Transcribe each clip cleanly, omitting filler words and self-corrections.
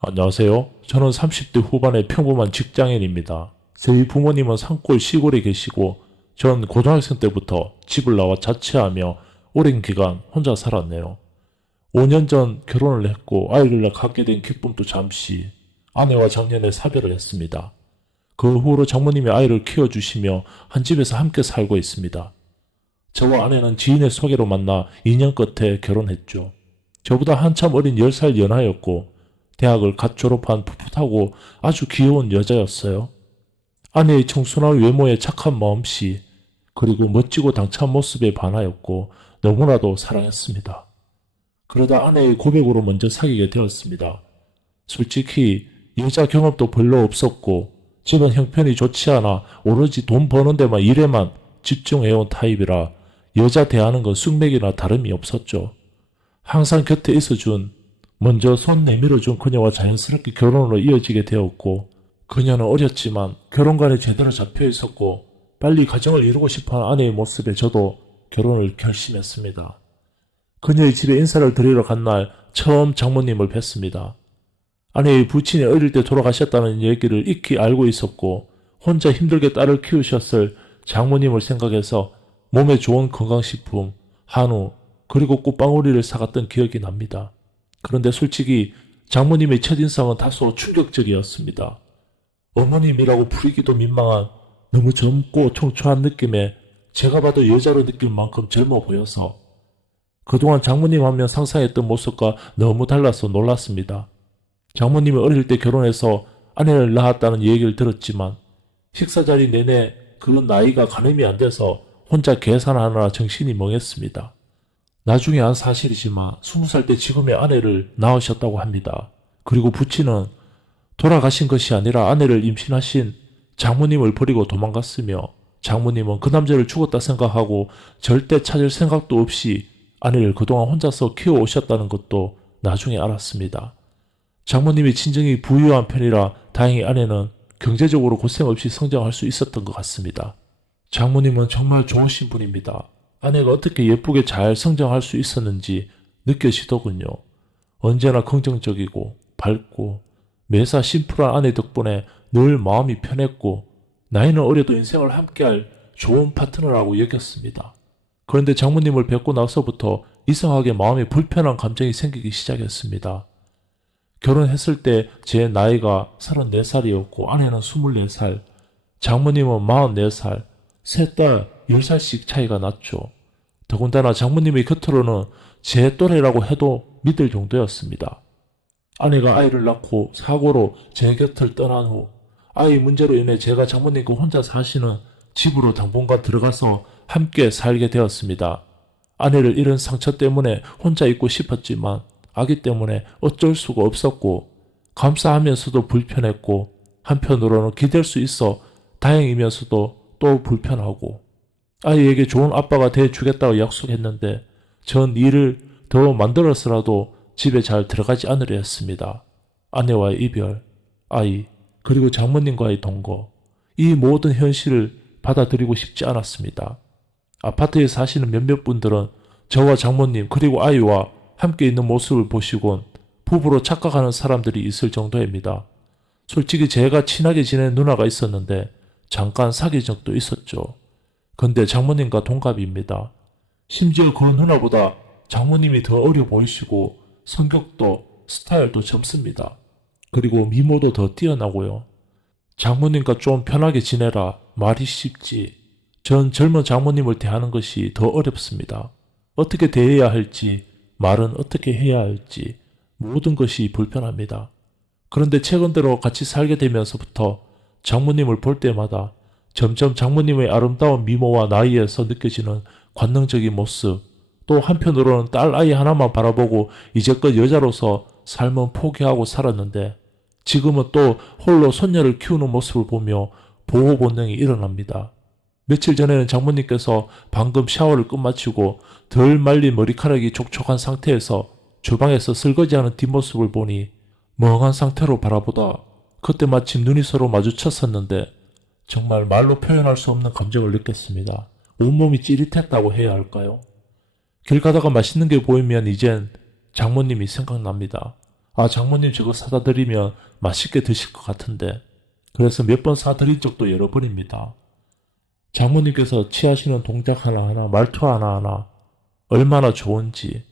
안녕하세요. 저는 30대 후반의 평범한 직장인입니다. 저희 부모님은 산골 시골에 계시고 전 고등학생 때부터 집을 나와 자취하며 오랜 기간 혼자 살았네요. 5년 전 결혼을 했고 아이를 갖게 된 기쁨도 잠시 아내와 작년에 사별을 했습니다. 그 후로 장모님이 아이를 키워주시며 한 집에서 함께 살고 있습니다. 저와 아내는 지인의 소개로 만나 2년 끝에 결혼했죠. 저보다 한참 어린 10살 연하였고 대학을 갓 졸업한 풋풋하고 아주 귀여운 여자였어요. 아내의 청순한 외모에 착한 마음씨, 그리고 멋지고 당찬 모습에 반하였고 너무나도 사랑했습니다. 그러다 아내의 고백으로 먼저 사귀게 되었습니다. 솔직히 여자 경험도 별로 없었고 집안 형편이 좋지 않아 오로지 돈 버는 데만 일에만 집중해온 타입이라 여자 대하는 건 숙맥이나 다름이 없었죠. 항상 곁에 있어준, 먼저 손 내밀어준 그녀와 자연스럽게 결혼으로 이어지게 되었고, 그녀는 어렸지만 결혼관에 제대로 잡혀 있었고 빨리 가정을 이루고 싶어하는 아내의 모습에 저도 결혼을 결심했습니다. 그녀의 집에 인사를 드리러 간 날 처음 장모님을 뵀습니다. 아내의 부친이 어릴 때 돌아가셨다는 얘기를 익히 알고 있었고 혼자 힘들게 딸을 키우셨을 장모님을 생각해서 몸에 좋은 건강식품, 한우, 그리고 꽃방울이를 사갔던 기억이 납니다. 그런데 솔직히 장모님의 첫인상은 다소 충격적이었습니다. 어머님이라고 부르기도 민망한 너무 젊고 청초한 느낌에 제가 봐도 여자로 느낄 만큼 젊어 보여서 그동안 장모님 하면 상상했던 모습과 너무 달라서 놀랐습니다. 장모님이 어릴 때 결혼해서 아내를 낳았다는 얘기를 들었지만 식사 자리 내내 그런 나이가 가늠이 안 돼서 혼자 계산하느라 정신이 멍했습니다. 나중에 안 사실이지만 20살 때 지금의 아내를 낳으셨다고 합니다. 그리고 부친은 돌아가신 것이 아니라 아내를 임신하신 장모님을 버리고 도망갔으며 장모님은 그 남자를 죽었다 생각하고 절대 찾을 생각도 없이 아내를 그동안 혼자서 키워오셨다는 것도 나중에 알았습니다. 장모님이 친정이 부유한 편이라 다행히 아내는 경제적으로 고생 없이 성장할 수 있었던 것 같습니다. 장모님은 정말 좋으신 분입니다. 아내가 어떻게 예쁘게 잘 성장할 수 있었는지 느껴지더군요. 언제나 긍정적이고 밝고 매사 심플한 아내 덕분에 늘 마음이 편했고 나이는 어려도 인생을 함께할 좋은 파트너라고 여겼습니다. 그런데 장모님을 뵙고 나서부터 이상하게 마음에 불편한 감정이 생기기 시작했습니다. 결혼했을 때 제 나이가 34살이었고 아내는 24살, 장모님은 44살, 셋 다 10살씩 차이가 났죠. 더군다나 장모님의 곁으로는 제 또래라고 해도 믿을 정도였습니다. 아내가 아이를 낳고 사고로 제 곁을 떠난 후 아이 문제로 인해 제가 장모님과 혼자 사시는 집으로 당분간 들어가서 함께 살게 되었습니다. 아내를 잃은 상처 때문에 혼자 있고 싶었지만 아기 때문에 어쩔 수가 없었고 감사하면서도 불편했고 한편으로는 기댈 수 있어 다행이면서도 또 불편하고 아이에게 좋은 아빠가 돼주겠다고 약속했는데 전 일을 더 만들어서라도 집에 잘 들어가지 않으려 했습니다. 아내와의 이별, 아이, 그리고 장모님과의 동거, 이 모든 현실을 받아들이고 싶지 않았습니다. 아파트에 사시는 몇몇 분들은 저와 장모님 그리고 아이와 함께 있는 모습을 보시곤 부부로 착각하는 사람들이 있을 정도입니다. 솔직히 제가 친하게 지낸 누나가 있었는데 잠깐 사귄 적도 있었죠. 근데 장모님과 동갑입니다. 심지어 그 누나보다 장모님이 더 어려 보이시고 성격도 스타일도 젊습니다. 그리고 미모도 더 뛰어나고요. 장모님과 좀 편하게 지내라 말이 쉽지 전 젊은 장모님을 대하는 것이 더 어렵습니다. 어떻게 대해야 할지 말은 어떻게 해야 할지 모든 것이 불편합니다. 그런데 최근 들어 같이 살게 되면서부터 장모님을 볼 때마다 점점 장모님의 아름다운 미모와 나이에서 느껴지는 관능적인 모습, 또 한편으로는 딸 아이 하나만 바라보고 이제껏 여자로서 삶은 포기하고 살았는데 지금은 또 홀로 손녀를 키우는 모습을 보며 보호 본능이 일어납니다. 며칠 전에는 장모님께서 방금 샤워를 끝마치고 덜 말린 머리카락이 촉촉한 상태에서 주방에서 설거지하는 뒷모습을 보니 멍한 상태로 바라보다 그때 마침 눈이 서로 마주쳤었는데 정말 말로 표현할 수 없는 감정을 느꼈습니다. 온몸이 찌릿했다고 해야 할까요? 길 가다가 맛있는 게 보이면 이젠 장모님이 생각납니다. 아, 장모님 저거 사다 드리면 맛있게 드실 것 같은데. 그래서 몇 번 사드린 적도 여러 번입니다. 장모님께서 취하시는 동작 하나하나, 말투 하나하나 얼마나 좋은지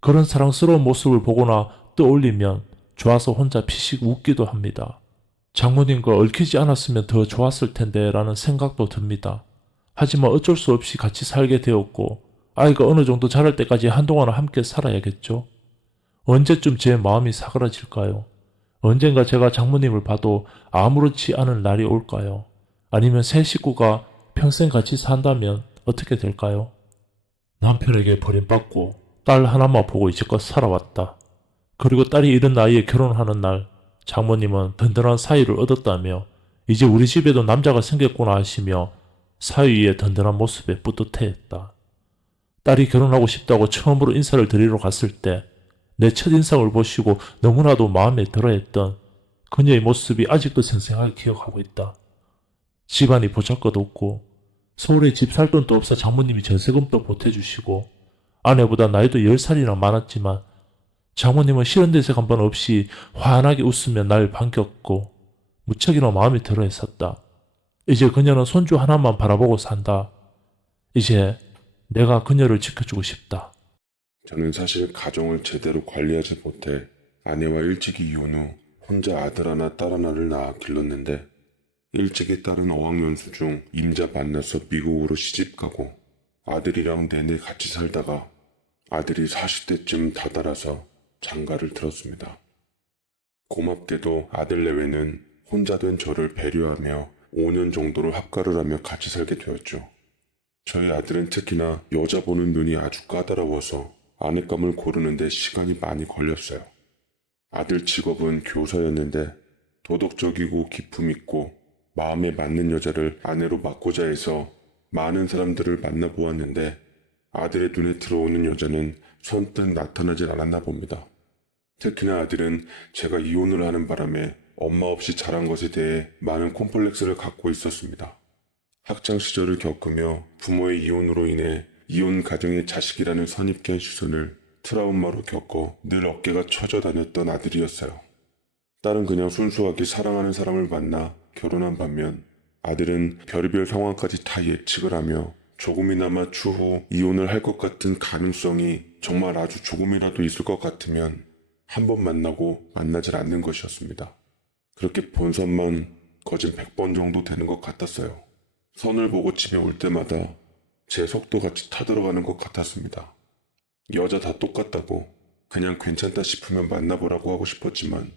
그런 사랑스러운 모습을 보거나 떠올리면 좋아서 혼자 피식 웃기도 합니다. 장모님과 얽히지 않았으면 더 좋았을 텐데 라는 생각도 듭니다. 하지만 어쩔 수 없이 같이 살게 되었고 아이가 어느 정도 자랄 때까지 한동안은 함께 살아야겠죠. 언제쯤 제 마음이 사그라질까요? 언젠가 제가 장모님을 봐도 아무렇지 않은 날이 올까요? 아니면 새 식구가 평생 같이 산다면 어떻게 될까요? 남편에게 버림받고 딸 하나만 보고 이제껏 살아왔다. 그리고 딸이 이른 나이에 결혼하는 날 장모님은 든든한 사위를 얻었다며 이제 우리 집에도 남자가 생겼구나 하시며 사위의 든든한 모습에 뿌듯해했다. 딸이 결혼하고 싶다고 처음으로 인사를 드리러 갔을 때 내 첫인상을 보시고 너무나도 마음에 들어했던 그녀의 모습이 아직도 생생하게 기억하고 있다. 집안이 보잘것없고 서울에 집 살 돈도 없어 장모님이 전세금도 보태주시고 아내보다 나이도 10살이나 많았지만 장모님은 싫은 대색 한 번 없이 환하게 웃으며 날 반겼고 무척이나 마음에 들어 했었다. 이제 그녀는 손주 하나만 바라보고 산다. 이제 내가 그녀를 지켜주고 싶다. 저는 사실 가정을 제대로 관리하지 못해 아내와 일찍이 이혼 후 혼자 아들 하나 딸 하나를 낳아 길렀는데 일찍이 딸은 어학연수 중 임자 만나서 미국으로 시집가고 아들이랑 내내 같이 살다가 아들이 40대쯤 다다라서 장가를 들었습니다. 고맙게도 아들 내외는 혼자 된 저를 배려하며 5년 정도를 합가를 하며 같이 살게 되었죠. 저희 아들은 특히나 여자 보는 눈이 아주 까다로워서 아내감을 고르는데 시간이 많이 걸렸어요. 아들 직업은 교사였는데 도덕적이고 기품 있고 마음에 맞는 여자를 아내로 맡고자 해서 많은 사람들을 만나보았는데 아들의 눈에 들어오는 여자는 선뜻 나타나질 않았나 봅니다. 특히나 아들은 제가 이혼을 하는 바람에 엄마 없이 자란 것에 대해 많은 콤플렉스를 갖고 있었습니다. 학창 시절을 겪으며 부모의 이혼으로 인해 이혼 가정의 자식이라는 선입견 시선을 트라우마로 겪어 늘 어깨가 처져 다녔던 아들이었어요. 딸은 그냥 순수하게 사랑하는 사람을 만나 결혼한 반면 아들은 별의별 상황까지 다 예측을 하며 조금이나마 추후 이혼을 할 것 같은 가능성이 정말 아주 조금이라도 있을 것 같으면 한 번 만나고 만나질 않는 것이었습니다. 그렇게 본선만 거진 100번 정도 되는 것 같았어요. 선을 보고 집에 올 때마다 제 속도같이 타들어가는 것 같았습니다. 여자 다 똑같다고 그냥 괜찮다 싶으면 만나보라고 하고 싶었지만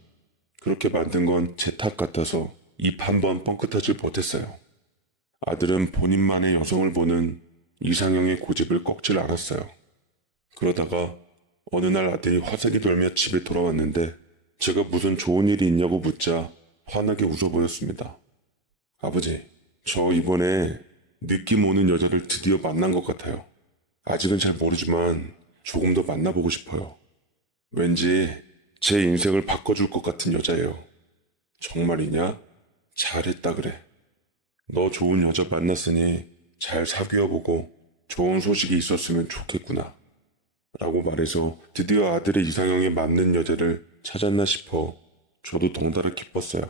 그렇게 만든 건 제 탓 같아서 입 한 번 뻥끗하지 못했어요. 아들은 본인만의 여성을 보는 이상형의 고집을 꺾질 않았어요. 그러다가 어느 날 아들이 화색이 돌며 집에 돌아왔는데 제가 무슨 좋은 일이 있냐고 묻자 환하게 웃어 보였습니다. 아버지, 저 이번에 느낌 오는 여자를 드디어 만난 것 같아요. 아직은 잘 모르지만 조금 더 만나보고 싶어요. 왠지 제 인생을 바꿔줄 것 같은 여자예요. 정말이냐? 잘했다 그래. 너 좋은 여자 만났으니 잘 사귀어보고 좋은 소식이 있었으면 좋겠구나. 라고 말해서 드디어 아들의 이상형에 맞는 여자를 찾았나 싶어 저도 덩달아 기뻤어요.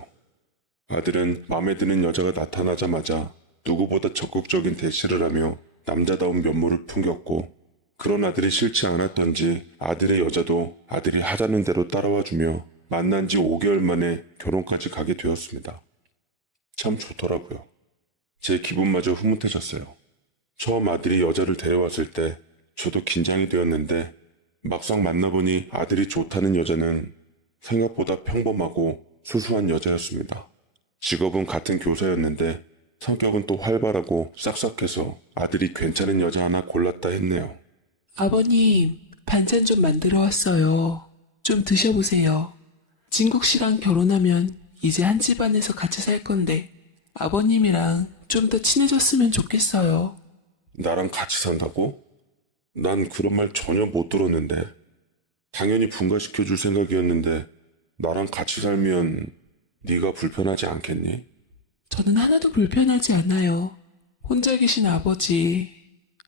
아들은 마음에 드는 여자가 나타나자마자 누구보다 적극적인 대시를 하며 남자다운 면모를 풍겼고 그런 아들이 싫지 않았던지 아들의 여자도 아들이 하자는 대로 따라와주며 만난 지 5개월 만에 결혼까지 가게 되었습니다. 참 좋더라고요. 제 기분마저 흐뭇해졌어요. 처음 아들이 여자를 데려왔을 때 저도 긴장이 되었는데 막상 만나보니 아들이 좋다는 여자는 생각보다 평범하고 수수한 여자였습니다. 직업은 같은 교사였는데 성격은 또 활발하고 싹싹해서 아들이 괜찮은 여자 하나 골랐다 했네요. 아버님, 반찬 좀 만들어 왔어요. 좀 드셔보세요. 진국 씨랑 결혼하면 이제 한 집안에서 같이 살 건데 아버님이랑 좀 더 친해졌으면 좋겠어요. 나랑 같이 산다고? 난 그런 말 전혀 못 들었는데. 당연히 분가시켜줄 생각이었는데 나랑 같이 살면 네가 불편하지 않겠니? 저는 하나도 불편하지 않아요. 혼자 계신 아버지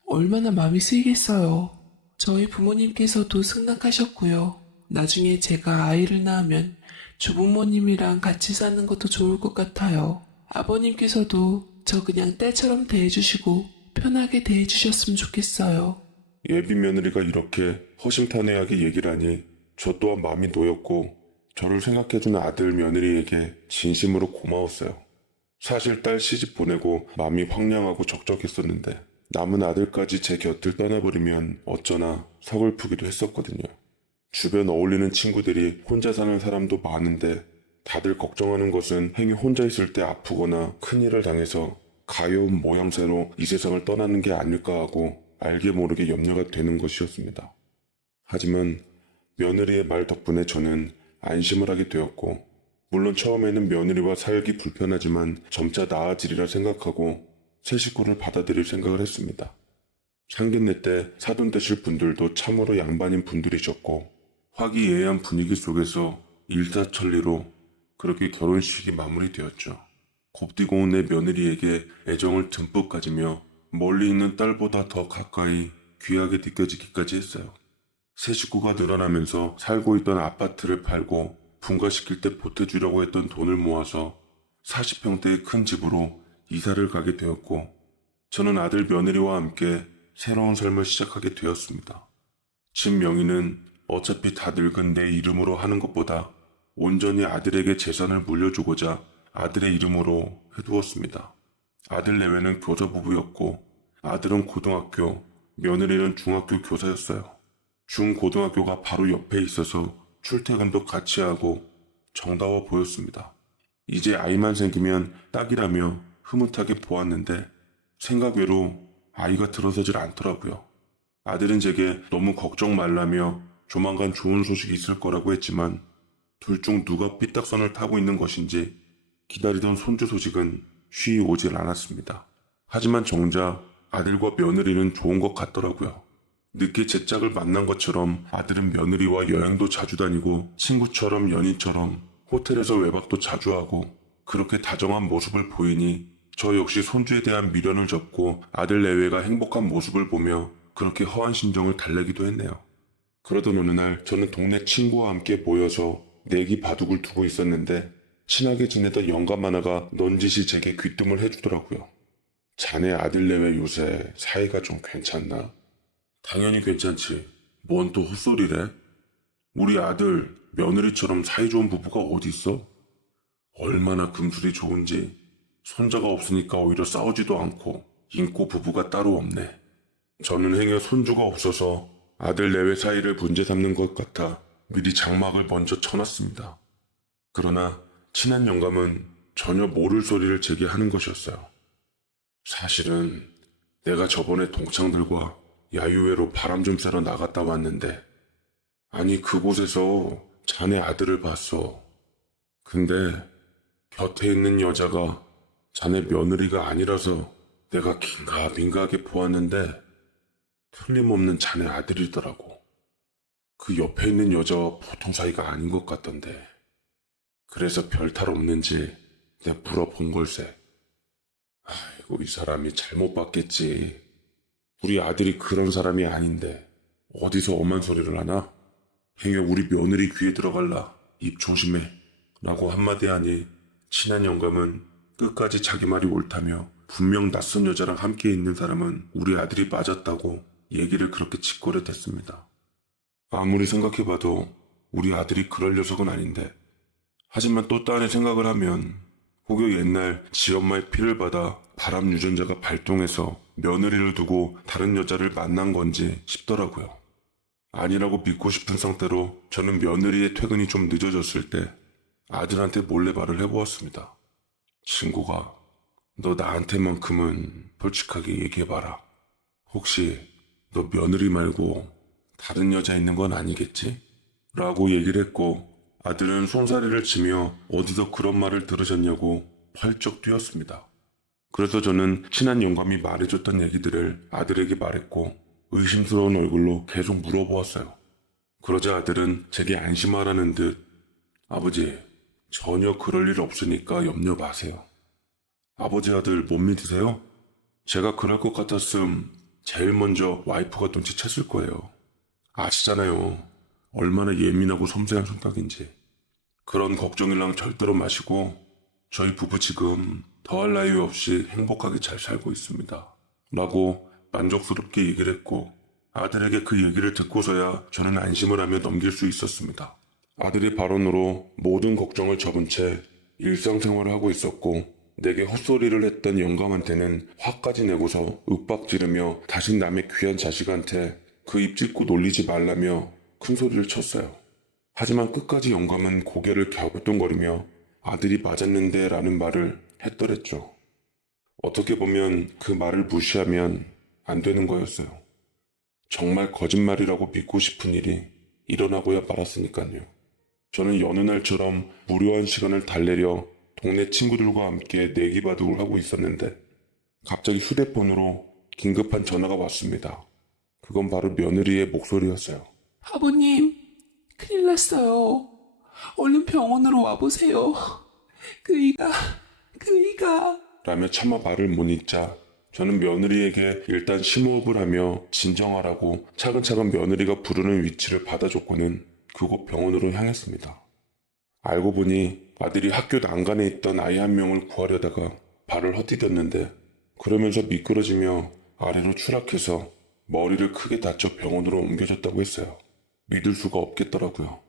얼마나 마음이 쓰이겠어요. 저희 부모님께서도 승낙하셨고요. 나중에 제가 아이를 낳으면 조부모님이랑 같이 사는 것도 좋을 것 같아요. 아버님께서도 저 그냥 딸처럼 대해주시고 편하게 대해주셨으면 좋겠어요. 예비 며느리가 이렇게 허심탄회하게 얘기를 하니 저 또한 마음이 놓였고 저를 생각해주는 아들 며느리에게 진심으로 고마웠어요. 사실 딸 시집 보내고 마음이 황량하고 적적했었는데 남은 아들까지 제 곁을 떠나버리면 어쩌나 서글프기도 했었거든요. 주변 어울리는 친구들이 혼자 사는 사람도 많은데 다들 걱정하는 것은 행이 혼자 있을 때 아프거나 큰일을 당해서 가여운 모양새로 이 세상을 떠나는 게 아닐까 하고 알게 모르게 염려가 되는 것이었습니다. 하지만 며느리의 말 덕분에 저는 안심을 하게 되었고 물론 처음에는 며느리와 살기 불편하지만 점차 나아지리라 생각하고 새 식구를 받아들일 생각을 했습니다. 상견례 때 사돈 되실 분들도 참으로 양반인 분들이셨고 화기애애한 분위기 속에서 일사천리로 그렇게 결혼식이 마무리되었죠. 곱디고 온 내 며느리에게 애정을 듬뿍 가지며 멀리 있는 딸보다 더 가까이 귀하게 느껴지기까지 했어요. 새 식구가 늘어나면서 살고 있던 아파트를 팔고 분가시킬 때 보태주려고 했던 돈을 모아서 40평대의 큰 집으로 이사를 가게 되었고 저는 아들 며느리와 함께 새로운 삶을 시작하게 되었습니다. 집 명의는 어차피 다 늙은 내 이름으로 하는 것보다 온전히 아들에게 재산을 물려주고자 아들의 이름으로 해두었습니다. 아들 내외는 교사 부부였고 아들은 고등학교, 며느리는 중학교 교사였어요. 중고등학교가 바로 옆에 있어서 출퇴근도 같이 하고 정다워 보였습니다. 이제 아이만 생기면 딱이라며 흐뭇하게 보았는데 생각 외로 아이가 들어서질 않더라고요. 아들은 제게 너무 걱정 말라며 조만간 좋은 소식이 있을 거라고 했지만 둘 중 누가 삐딱선을 타고 있는 것인지 기다리던 손주 소식은 쉬이 오질 않았습니다. 하지만 정작 아들과 며느리는 좋은 것 같더라고요. 늦게 제 짝을 만난 것처럼 아들은 며느리와 여행도 자주 다니고 친구처럼 연인처럼 호텔에서 외박도 자주 하고 그렇게 다정한 모습을 보이니 저 역시 손주에 대한 미련을 접고 아들 내외가 행복한 모습을 보며 그렇게 허한 심정을 달래기도 했네요. 그러던 어느 날 저는 동네 친구와 함께 모여서 내기 바둑을 두고 있었는데 친하게 지내던 영감 하나가 넌지시 제게 귀뜸을 해주더라고요. 자네 아들 내외 요새 사이가 좀 괜찮나? 당연히 괜찮지. 뭔 또 헛소리래? 우리 아들 며느리처럼 사이 좋은 부부가 어디 있어? 얼마나 금술이 좋은지 손자가 없으니까 오히려 싸우지도 않고 인고 부부가 따로 없네. 저는 행여 손주가 없어서 아들 내외 사이를 문제 삼는 것 같아 미리 장막을 먼저 쳐놨습니다. 그러나 친한 영감은 전혀 모를 소리를 제게 하는 것이었어요. 사실은 내가 저번에 동창들과 야유회로 바람 좀 쐬러 나갔다 왔는데 아니 그곳에서 자네 아들을 봤어. 근데 곁에 있는 여자가 자네 며느리가 아니라서 내가 긴가민가하게 보았는데 틀림없는 자네 아들이더라고. 그 옆에 있는 여자와 보통 사이가 아닌 것 같던데. 그래서 별 탈 없는지 내가 물어본 걸세. 아이고 이 사람이 잘못 봤겠지. 우리 아들이 그런 사람이 아닌데 어디서 엄한 소리를 하나? 행여 우리 며느리 귀에 들어갈라. 입 조심해. 라고 한마디 하니 친한 영감은 끝까지 자기 말이 옳다며 분명 낯선 여자랑 함께 있는 사람은 우리 아들이 맞았다고 얘기를 그렇게 짓거렸댔습니다. 아무리 생각해봐도 우리 아들이 그럴 녀석은 아닌데 하지만 또 딴의 생각을 하면 혹여 옛날 지엄마의 피를 받아 바람 유전자가 발동해서 며느리를 두고 다른 여자를 만난 건지 싶더라고요. 아니라고 믿고 싶은 상태로 저는 며느리의 퇴근이 좀 늦어졌을 때 아들한테 몰래 말을 해보았습니다. 친구가 너 나한테만큼은 솔직하게 얘기해봐라. 혹시 너 며느리 말고 다른 여자 있는 건 아니겠지? 라고 얘기를 했고 아들은 손사래를 치며 어디서 그런 말을 들으셨냐고 펄쩍 뛰었습니다. 그래서 저는 친한 영감이 말해줬던 얘기들을 아들에게 말했고 의심스러운 얼굴로 계속 물어보았어요. 그러자 아들은 제게 안심하라는 듯 아버지 전혀 그럴 일 없으니까 염려 마세요. 아버지 아들 못 믿으세요? 제가 그럴 것 같았음 제일 먼저 와이프가 눈치챘을 거예요. 아시잖아요. 얼마나 예민하고 섬세한 성격인지. 그런 걱정이랑 절대로 마시고 저희 부부 지금 더할 나위 없이 행복하게 잘 살고 있습니다. 라고 만족스럽게 얘기를 했고 아들에게 그 얘기를 듣고서야 저는 안심을 하며 넘길 수 있었습니다. 아들의 발언으로 모든 걱정을 접은 채 일상생활을 하고 있었고 내게 헛소리를 했던 영감한테는 화까지 내고서 윽박지르며 다시 남의 귀한 자식한테 그 입 찢고 놀리지 말라며 큰 소리를 쳤어요. 하지만 끝까지 영감은 고개를 갸우뚱거리며 아들이 맞았는데 라는 말을 했더랬죠. 어떻게 보면 그 말을 무시하면 안 되는 거였어요. 정말 거짓말이라고 믿고 싶은 일이 일어나고야 말았으니까요. 저는 여느 날처럼 무료한 시간을 달래려 동네 친구들과 함께 내기바둑을 하고 있었는데 갑자기 휴대폰으로 긴급한 전화가 왔습니다. 그건 바로 며느리의 목소리였어요. 아버님, 큰일 났어요. 얼른 병원으로 와보세요. 그이가 라며 차마 말을 못 잇자 저는 며느리에게 일단 심호흡을 하며 진정하라고 차근차근 며느리가 부르는 위치를 받아줬고는 그곳 병원으로 향했습니다. 알고 보니 아들이 학교 난간에 있던 아이 한 명을 구하려다가 발을 헛디뎠는데 그러면서 미끄러지며 아래로 추락해서 머리를 크게 다쳐 병원으로 옮겨졌다고 했어요. 믿을 수가 없겠더라고요.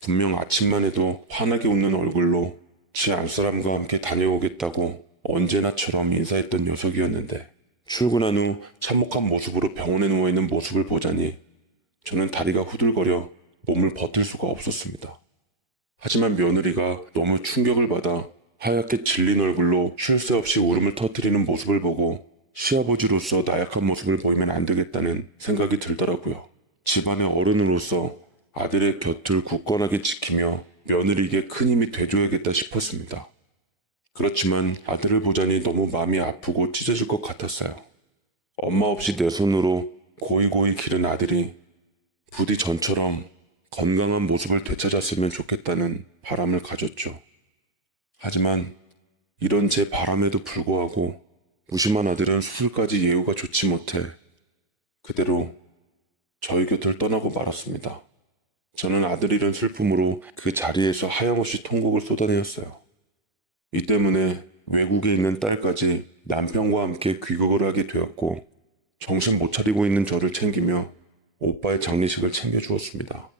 분명 아침만 해도 환하게 웃는 얼굴로 지 안사람과 함께 다녀오겠다고 언제나처럼 인사했던 녀석이었는데 출근한 후 참혹한 모습으로 병원에 누워있는 모습을 보자니 저는 다리가 후들거려 몸을 버틸 수가 없었습니다. 하지만 며느리가 너무 충격을 받아 하얗게 질린 얼굴로 쉴 새 없이 울음을 터뜨리는 모습을 보고 시아버지로서 나약한 모습을 보이면 안 되겠다는 생각이 들더라고요. 집안의 어른으로서 아들의 곁을 굳건하게 지키며 며느리에게 큰 힘이 돼줘야겠다 싶었습니다. 그렇지만 아들을 보자니 너무 마음이 아프고 찢어질 것 같았어요. 엄마 없이 내 손으로 고이고이 기른 아들이 부디 전처럼 건강한 모습을 되찾았으면 좋겠다는 바람을 가졌죠. 하지만 이런 제 바람에도 불구하고 무심한 아들은 수술까지 예후가 좋지 못해 그대로 저희 곁을 떠나고 말았습니다. 저는 아들 잃은 슬픔으로 그 자리에서 하염없이 통곡을 쏟아내었어요. 이 때문에 외국에 있는 딸까지 남편과 함께 귀국을 하게 되었고 정신 못 차리고 있는 저를 챙기며 오빠의 장례식을 챙겨주었습니다.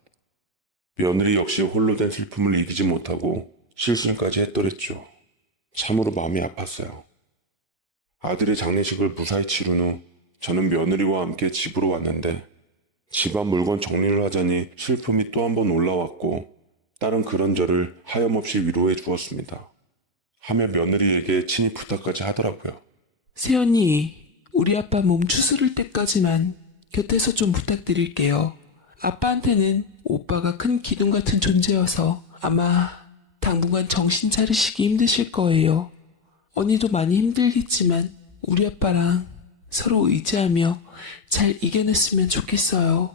며느리 역시 홀로 된 슬픔을 이기지 못하고 실순까지 했더랬죠. 참으로 마음이 아팠어요. 아들의 장례식을 무사히 치른 후 저는 며느리와 함께 집으로 왔는데 집안 물건 정리를 하자니 슬픔이 또 한 번 올라왔고 딸은 그런 저를 하염없이 위로해 주었습니다. 하며 며느리에게 친히 부탁까지 하더라고요. 새언니, 우리 아빠 몸 추스를 때까지만 곁에서 좀 부탁드릴게요. 아빠한테는 오빠가 큰 기둥 같은 존재여서 아마 당분간 정신 차리시기 힘드실 거예요. 언니도 많이 힘들겠지만 우리 아빠랑 서로 의지하며 잘 이겨냈으면 좋겠어요.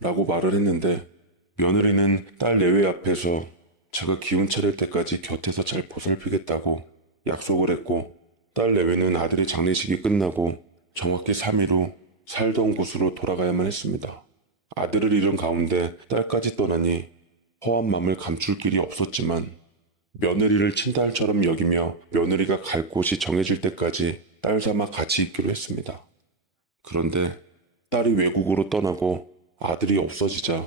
라고 말을 했는데 며느리는 딸 내외 앞에서 제가 기운 차릴 때까지 곁에서 잘 보살피겠다고 약속을 했고 딸 내외는 아들의 장례식이 끝나고 정확히 3일 후 살던 곳으로 돌아가야만 했습니다. 아들을 잃은 가운데 딸까지 떠나니 허한 맘을 감출 길이 없었지만 며느리를 친딸처럼 여기며 며느리가 갈 곳이 정해질 때까지 딸 삼아 같이 있기로 했습니다. 그런데 딸이 외국으로 떠나고 아들이 없어지자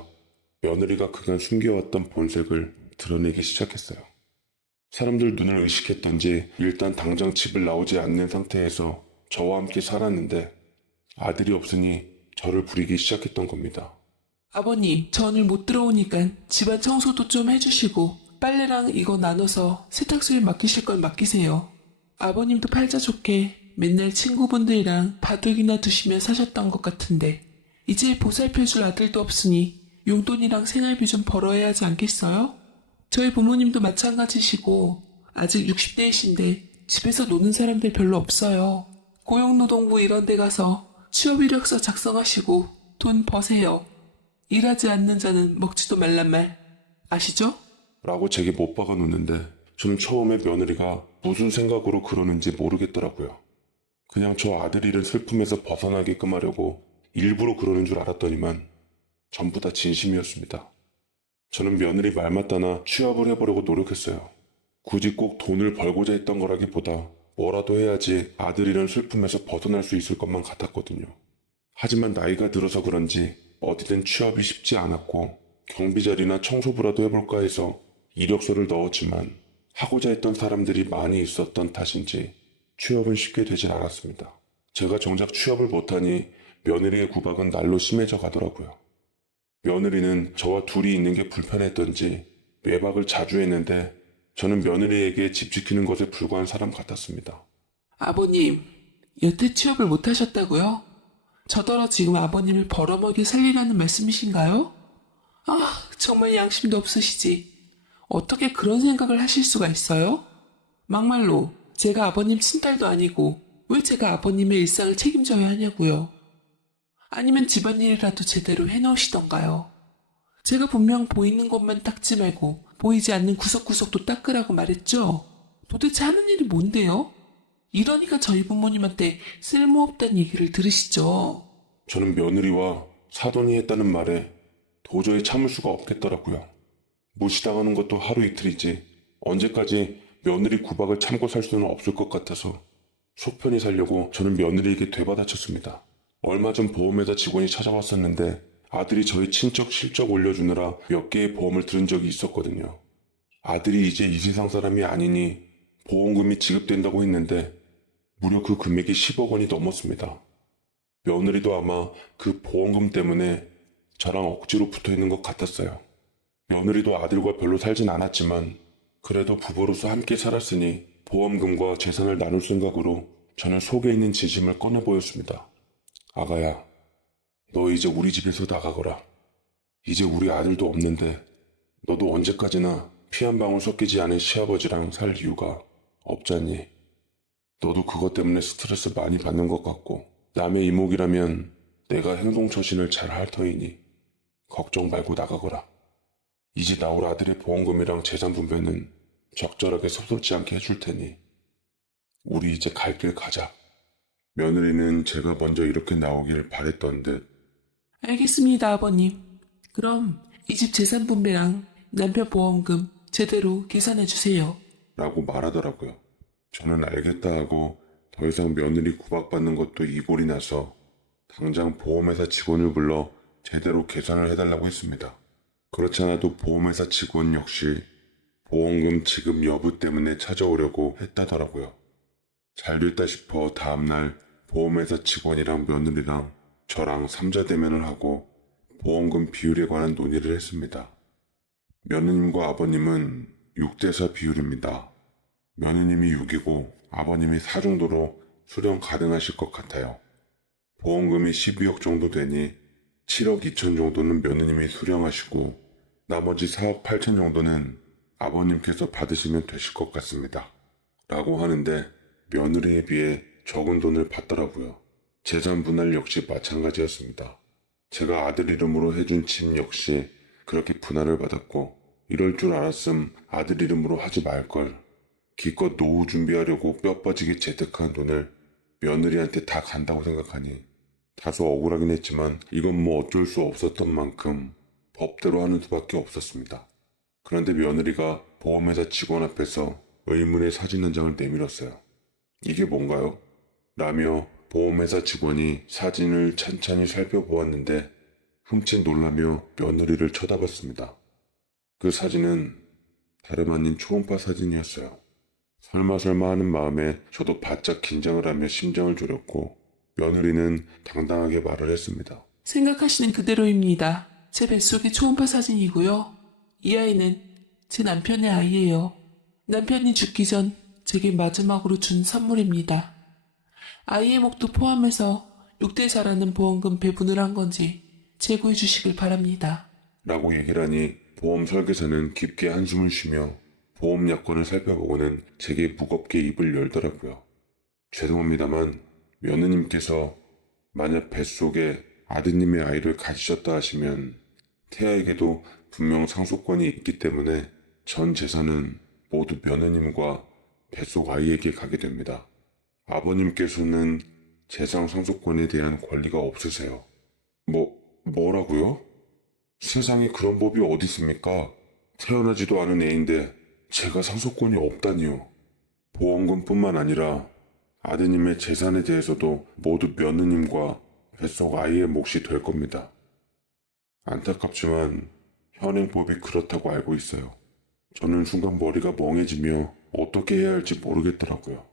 며느리가 그간 숨겨왔던 본색을 드러내기 시작했어요. 사람들 눈을 의식했던지 일단 당장 집을 나오지 않는 상태에서 저와 함께 살았는데 아들이 없으니 저를 부리기 시작했던 겁니다. 아버님, 저 오늘 못 들어오니까 집안 청소도 좀 해주시고 빨래랑 이거 나눠서 세탁소에 맡기실 건 맡기세요. 아버님도 팔자 좋게 맨날 친구분들이랑 바둑이나 두시며 사셨던 것 같은데 이제 보살펴줄 아들도 없으니 용돈이랑 생활비 좀 벌어야 하지 않겠어요? 저희 부모님도 마찬가지시고 아직 60대이신데 집에서 노는 사람들 별로 없어요. 고용노동부 이런 데 가서 취업이력서 작성하시고 돈 버세요. 일하지 않는 자는 먹지도 말란 말 아시죠? 라고 제게 못 박아 놓는데 저는 처음에 며느리가 무슨 생각으로 그러는지 모르겠더라고요. 그냥 저 아들 잃은 슬픔에서 벗어나게끔 하려고 일부러 그러는 줄 알았더니만 전부 다 진심이었습니다. 저는 며느리 말 맞다나 취업을 해보려고 노력했어요. 굳이 꼭 돈을 벌고자 했던 거라기보다 뭐라도 해야지 아들 잃은 슬픔에서 벗어날 수 있을 것만 같았거든요. 하지만 나이가 들어서 그런지 어디든 취업이 쉽지 않았고 경비자리나 청소부라도 해볼까 해서 이력서를 넣었지만 하고자 했던 사람들이 많이 있었던 탓인지 취업은 쉽게 되질 않았습니다. 제가 정작 취업을 못하니 며느리의 구박은 날로 심해져 가더라고요. 며느리는 저와 둘이 있는 게 불편했던지 외박을 자주 했는데 저는 며느리에게 집 지키는 것에 불과한 사람 같았습니다. 아버님, 여태 취업을 못 하셨다고요? 저더러 지금 아버님을 벌어먹여 살리라는 말씀이신가요? 아, 정말 양심도 없으시지. 어떻게 그런 생각을 하실 수가 있어요? 막말로 제가 아버님 친딸도 아니고 왜 제가 아버님의 일상을 책임져야 하냐고요. 아니면 집안일이라도 제대로 해놓으시던가요. 제가 분명 보이는 곳만 닦지 말고 보이지 않는 구석구석도 닦으라고 말했죠. 도대체 하는 일이 뭔데요? 이러니까 저희 부모님한테 쓸모없다는 얘기를 들으시죠. 저는 며느리와 사돈이 했다는 말에 도저히 참을 수가 없겠더라고요. 무시당하는 것도 하루 이틀이지 언제까지 며느리 구박을 참고 살 수는 없을 것 같아서 속 편히 살려고 저는 며느리에게 되받아쳤습니다. 얼마 전 보험회사 직원이 찾아왔었는데 아들이 저희 친척 실적 올려주느라 몇 개의 보험을 들은 적이 있었거든요. 아들이 이제 이 세상 사람이 아니니 보험금이 지급된다고 했는데 무려 그 금액이 10억 원이 넘었습니다. 며느리도 아마 그 보험금 때문에 저랑 억지로 붙어있는 것 같았어요. 며느리도 아들과 별로 살진 않았지만 그래도 부부로서 함께 살았으니 보험금과 재산을 나눌 생각으로 저는 속에 있는 진심을 꺼내보였습니다. 아가야, 너 이제 우리 집에서 나가거라. 이제 우리 아들도 없는데 너도 언제까지나 피 한 방울 섞이지 않은 시아버지랑 살 이유가 없잖니. 너도 그것 때문에 스트레스 많이 받는 것 같고 남의 이목이라면 내가 행동처신을 잘 할 터이니 걱정 말고 나가거라. 이제 나올 아들의 보험금이랑 재산 분배는 적절하게 섭섭지 않게 해줄 테니 우리 이제 갈 길 가자. 며느리는 제가 먼저 이렇게 나오길 바랬던 듯 알겠습니다, 아버님. 그럼 이 집 재산 분배랑 남편 보험금 제대로 계산해 주세요. 라고 말하더라고요. 저는 알겠다 하고 더 이상 며느리 구박받는 것도 이골이 나서 당장 보험회사 직원을 불러 제대로 계산을 해달라고 했습니다. 그렇지 않아도 보험회사 직원 역시 보험금 지급 여부 때문에 찾아오려고 했다더라고요. 잘 됐다 싶어 다음날 보험회사 직원이랑 며느리랑 저랑 3자 대면을 하고 보험금 비율에 관한 논의를 했습니다. 며느님과 아버님은 6대4 비율입니다. 며느님이 6이고 아버님이 4 정도로 수령 가능하실 것 같아요. 보험금이 12억 정도 되니 7억 2천 정도는 며느님이 수령하시고 나머지 4억 8천 정도는 아버님께서 받으시면 되실 것 같습니다. 라고 하는데 며느리에 비해 적은 돈을 받더라고요. 재산 분할 역시 마찬가지였습니다. 제가 아들 이름으로 해준 집 역시 그렇게 분할을 받았고 이럴 줄 알았음 아들 이름으로 하지 말걸. 기껏 노후 준비하려고 뼈 빠지게 재테크한 돈을 며느리한테 다 간다고 생각하니 다소 억울하긴 했지만 이건 뭐 어쩔 수 없었던 만큼 법대로 하는 수밖에 없었습니다. 그런데 며느리가 보험회사 직원 앞에서 의문의 사진 한 장을 내밀었어요. 이게 뭔가요? 라며 보험회사 직원이 사진을 찬찬히 살펴보았는데 흠칫 놀라며 며느리를 쳐다봤습니다. 그 사진은 다름 아닌 초음파 사진이었어요. 설마 하는 마음에 저도 바짝 긴장을 하며 심장을 졸였고 며느리는 당당하게 말을 했습니다. 생각하시는 그대로입니다. 제 뱃속의 초음파 사진이고요. 이 아이는 제 남편의 아이예요. 남편이 죽기 전 제게 마지막으로 준 선물입니다. 아이의 목도 포함해서 6대4라는 보험금 배분을 한 건지 제고해 주시길 바랍니다. 라고 얘기를 하니 보험 설계사는 깊게 한숨을 쉬며 보험 약관을 살펴보고는 제게 무겁게 입을 열더라고요. 죄송합니다만 며느님께서 만약 뱃속에 아드님의 아이를 가지셨다 하시면 태아에게도 분명 상속권이 있기 때문에 전 재산은 모두 며느님과 뱃속 아이에게 가게 됩니다. 아버님께서는 재산 상속권에 대한 권리가 없으세요. 뭐라고요? 세상에 그런 법이 어디 있습니까? 태어나지도 않은 애인데 제가 상속권이 없다니요. 보험금뿐만 아니라 아드님의 재산에 대해서도 모두 며느님과 뱃속 아이의 몫이 될 겁니다. 안타깝지만 현행법이 그렇다고 알고 있어요. 저는 순간 머리가 멍해지며 어떻게 해야 할지 모르겠더라고요.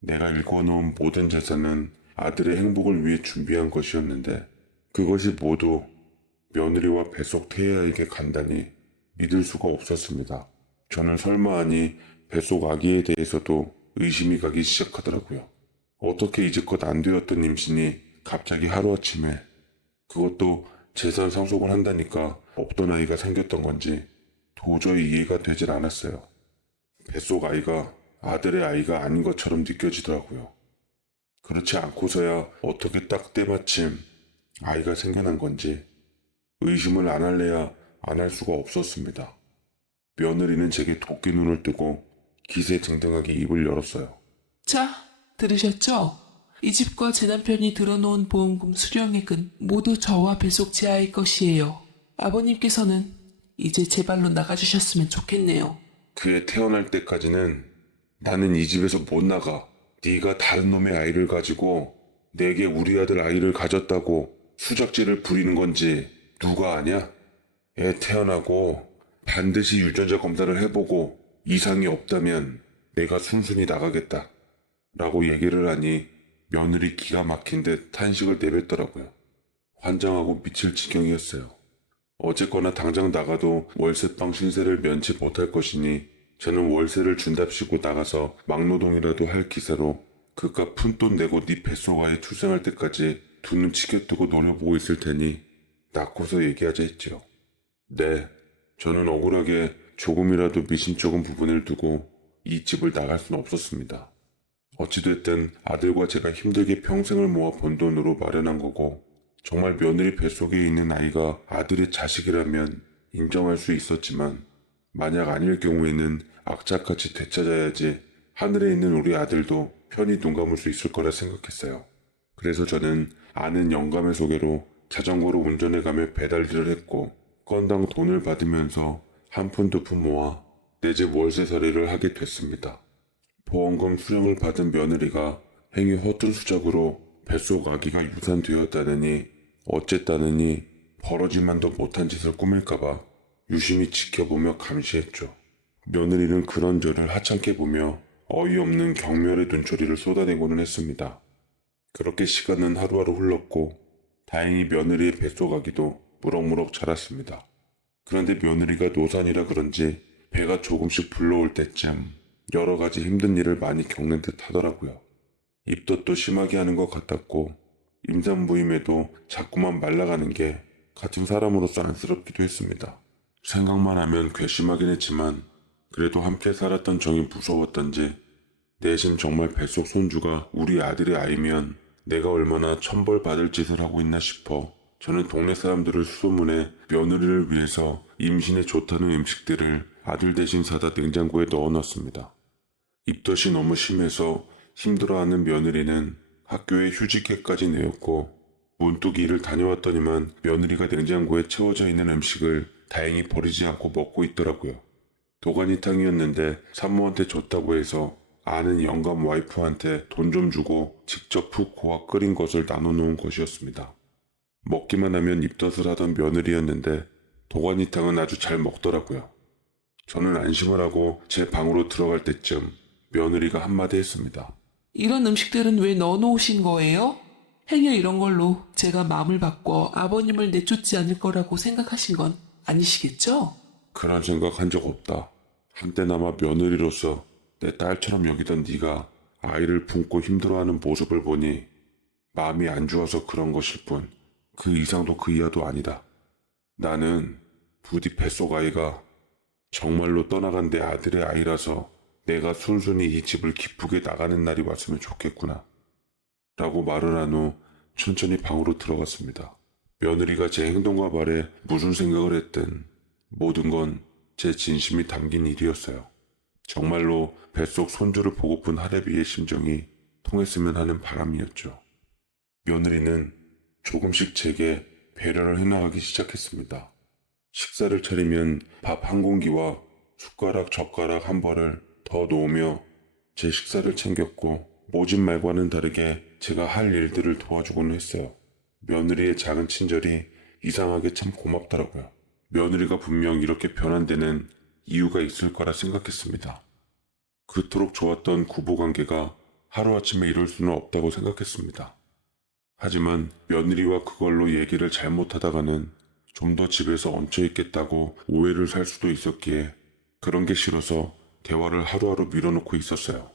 내가 일궈놓은 모든 재산은 아들의 행복을 위해 준비한 것이었는데 그것이 모두 며느리와 뱃속 태아에게 간다니 믿을 수가 없었습니다. 저는 설마 하니 뱃속 아기에 대해서도 의심이 가기 시작하더라고요. 어떻게 이제껏 안 되었던 임신이 갑자기 하루아침에, 그것도 재산 상속을 한다니까 없던 아이가 생겼던 건지 도저히 이해가 되질 않았어요. 뱃속 아이가 아들의 아이가 아닌 것처럼 느껴지더라고요. 그렇지 않고서야 어떻게 딱 때마침 아이가 생겨난 건지 의심을 안 할래야 안 할 수가 없었습니다. 며느리는 제게 도끼 눈을 뜨고 기세등등하게 입을 열었어요. 자, 들으셨죠? 이 집과 제 남편이 들어놓은 보험금 수령액은 모두 저와 뱃속 제 아이 것이에요. 아버님께서는 이제 제 발로 나가주셨으면 좋겠네요. 그애 태어날 때까지는 나는 이 집에서 못 나가. 네가 다른 놈의 아이를 가지고 내게 우리 아들 아이를 가졌다고 수작질을 부리는 건지 누가 아냐? 애 태어나고 반드시 유전자 검사를 해보고 이상이 없다면 내가 순순히 나가겠다. 라고 얘기를 하니 며느리 기가 막힌 듯 탄식을 내뱉더라고요. 환장하고 미칠 지경이었어요. 어쨌거나 당장 나가도 월세방 신세를 면치 못할 것이니 저는 월세를 준답시고 나가서 막노동이라도 할 기세로 그깟 푼돈 내고 네 뱃속아이 출생할 때까지 두 눈 치켜뜨고 노려보고 있을 테니 낳고서 얘기하자 했지요. 네, 저는 억울하게 조금이라도 미심쩍은 부분을 두고 이 집을 나갈 수는 없었습니다. 어찌됐든 아들과 제가 힘들게 평생을 모아 번 돈으로 마련한 거고 정말 며느리 뱃속에 있는 아이가 아들의 자식이라면 인정할 수 있었지만 만약 아닐 경우에는 악착같이 되찾아야지 하늘에 있는 우리 아들도 편히 눈 감을 수 있을 거라 생각했어요. 그래서 저는 아는 영감의 소개로 자전거로 운전해가며 배달 일을 했고 건당 돈을 받으면서 한 푼 두 푼 모아 내 집 월세살이를 하게 됐습니다. 보험금 수령을 받은 며느리가 행위 허튼수작으로 뱃속 아기가 유산되었다느니 어쨌다느니 벌어지만도 못한 짓을 꾸밀까봐 유심히 지켜보며 감시했죠. 며느리는 그런저를 하찮게 보며 어이없는 경멸의 눈초리를 쏟아내고는 했습니다. 그렇게 시간은 하루하루 흘렀고 다행히 며느리의 뱃속 아기도 무럭무럭 자랐습니다. 그런데 며느리가 노산이라 그런지 배가 조금씩 불러올 때쯤 여러 가지 힘든 일을 많이 겪는 듯 하더라고요. 입덧도 심하게 하는 것 같았고 임산부임에도 자꾸만 말라가는 게 같은 사람으로서 안쓰럽기도 했습니다. 생각만 하면 괘씸하긴 했지만 그래도 함께 살았던 정이 무서웠던지 내심 정말 뱃속 손주가 우리 아들의 아이면 내가 얼마나 천벌 받을 짓을 하고 있나 싶어 저는 동네 사람들을 수소문해 며느리를 위해서 임신에 좋다는 음식들을 아들 대신 사다 냉장고에 넣어놨습니다. 입덧이 너무 심해서 힘들어하는 며느리는 학교에 휴직회까지 내었고 문득 일을 다녀왔더니만 며느리가 냉장고에 채워져 있는 음식을 다행히 버리지 않고 먹고 있더라고요. 도가니탕이었는데 산모한테 줬다고 해서 아는 영감 와이프한테 돈 좀 주고 직접 푹 고아 끓인 것을 나눠놓은 것이었습니다. 먹기만 하면 입덧을 하던 며느리였는데 도가니탕은 아주 잘 먹더라고요. 저는 안심을 하고 제 방으로 들어갈 때쯤 며느리가 한마디 했습니다. 이런 음식들은 왜 넣어놓으신 거예요? 행여 이런 걸로 제가 마음을 바꿔 아버님을 내쫓지 않을 거라고 생각하신 건 아니시겠죠? 그런 생각 한 적 없다. 한때나마 며느리로서 내 딸처럼 여기던 네가 아이를 품고 힘들어하는 모습을 보니 마음이 안 좋아서 그런 것일 뿐 그 이상도 그 이하도 아니다. 나는 부디 뱃속 아이가 정말로 떠나간 내 아들의 아이라서 내가 순순히 이 집을 기쁘게 나가는 날이 왔으면 좋겠구나. 라고 말을 한 후 천천히 방으로 들어갔습니다. 며느리가 제 행동과 말에 무슨 생각을 했든 모든 건 제 진심이 담긴 일이었어요. 정말로 뱃속 손주를 보고픈 하레비의 심정이 통했으면 하는 바람이었죠. 며느리는 조금씩 제게 배려를 해나가기 시작했습니다. 식사를 차리면 밥 한 공기와 숟가락, 젓가락 한 벌을 더 놓으며 제 식사를 챙겼고 모진 말과는 다르게 제가 할 일들을 도와주곤 했어요. 며느리의 작은 친절이 이상하게 참 고맙더라고요. 며느리가 분명 이렇게 변한 데는 이유가 있을 거라 생각했습니다. 그토록 좋았던 부부관계가 하루아침에 이럴 수는 없다고 생각했습니다. 하지만 며느리와 그걸로 얘기를 잘못하다가는 좀 더 집에서 얹혀있겠다고 오해를 살 수도 있었기에 그런 게 싫어서 대화를 하루하루 밀어놓고 있었어요.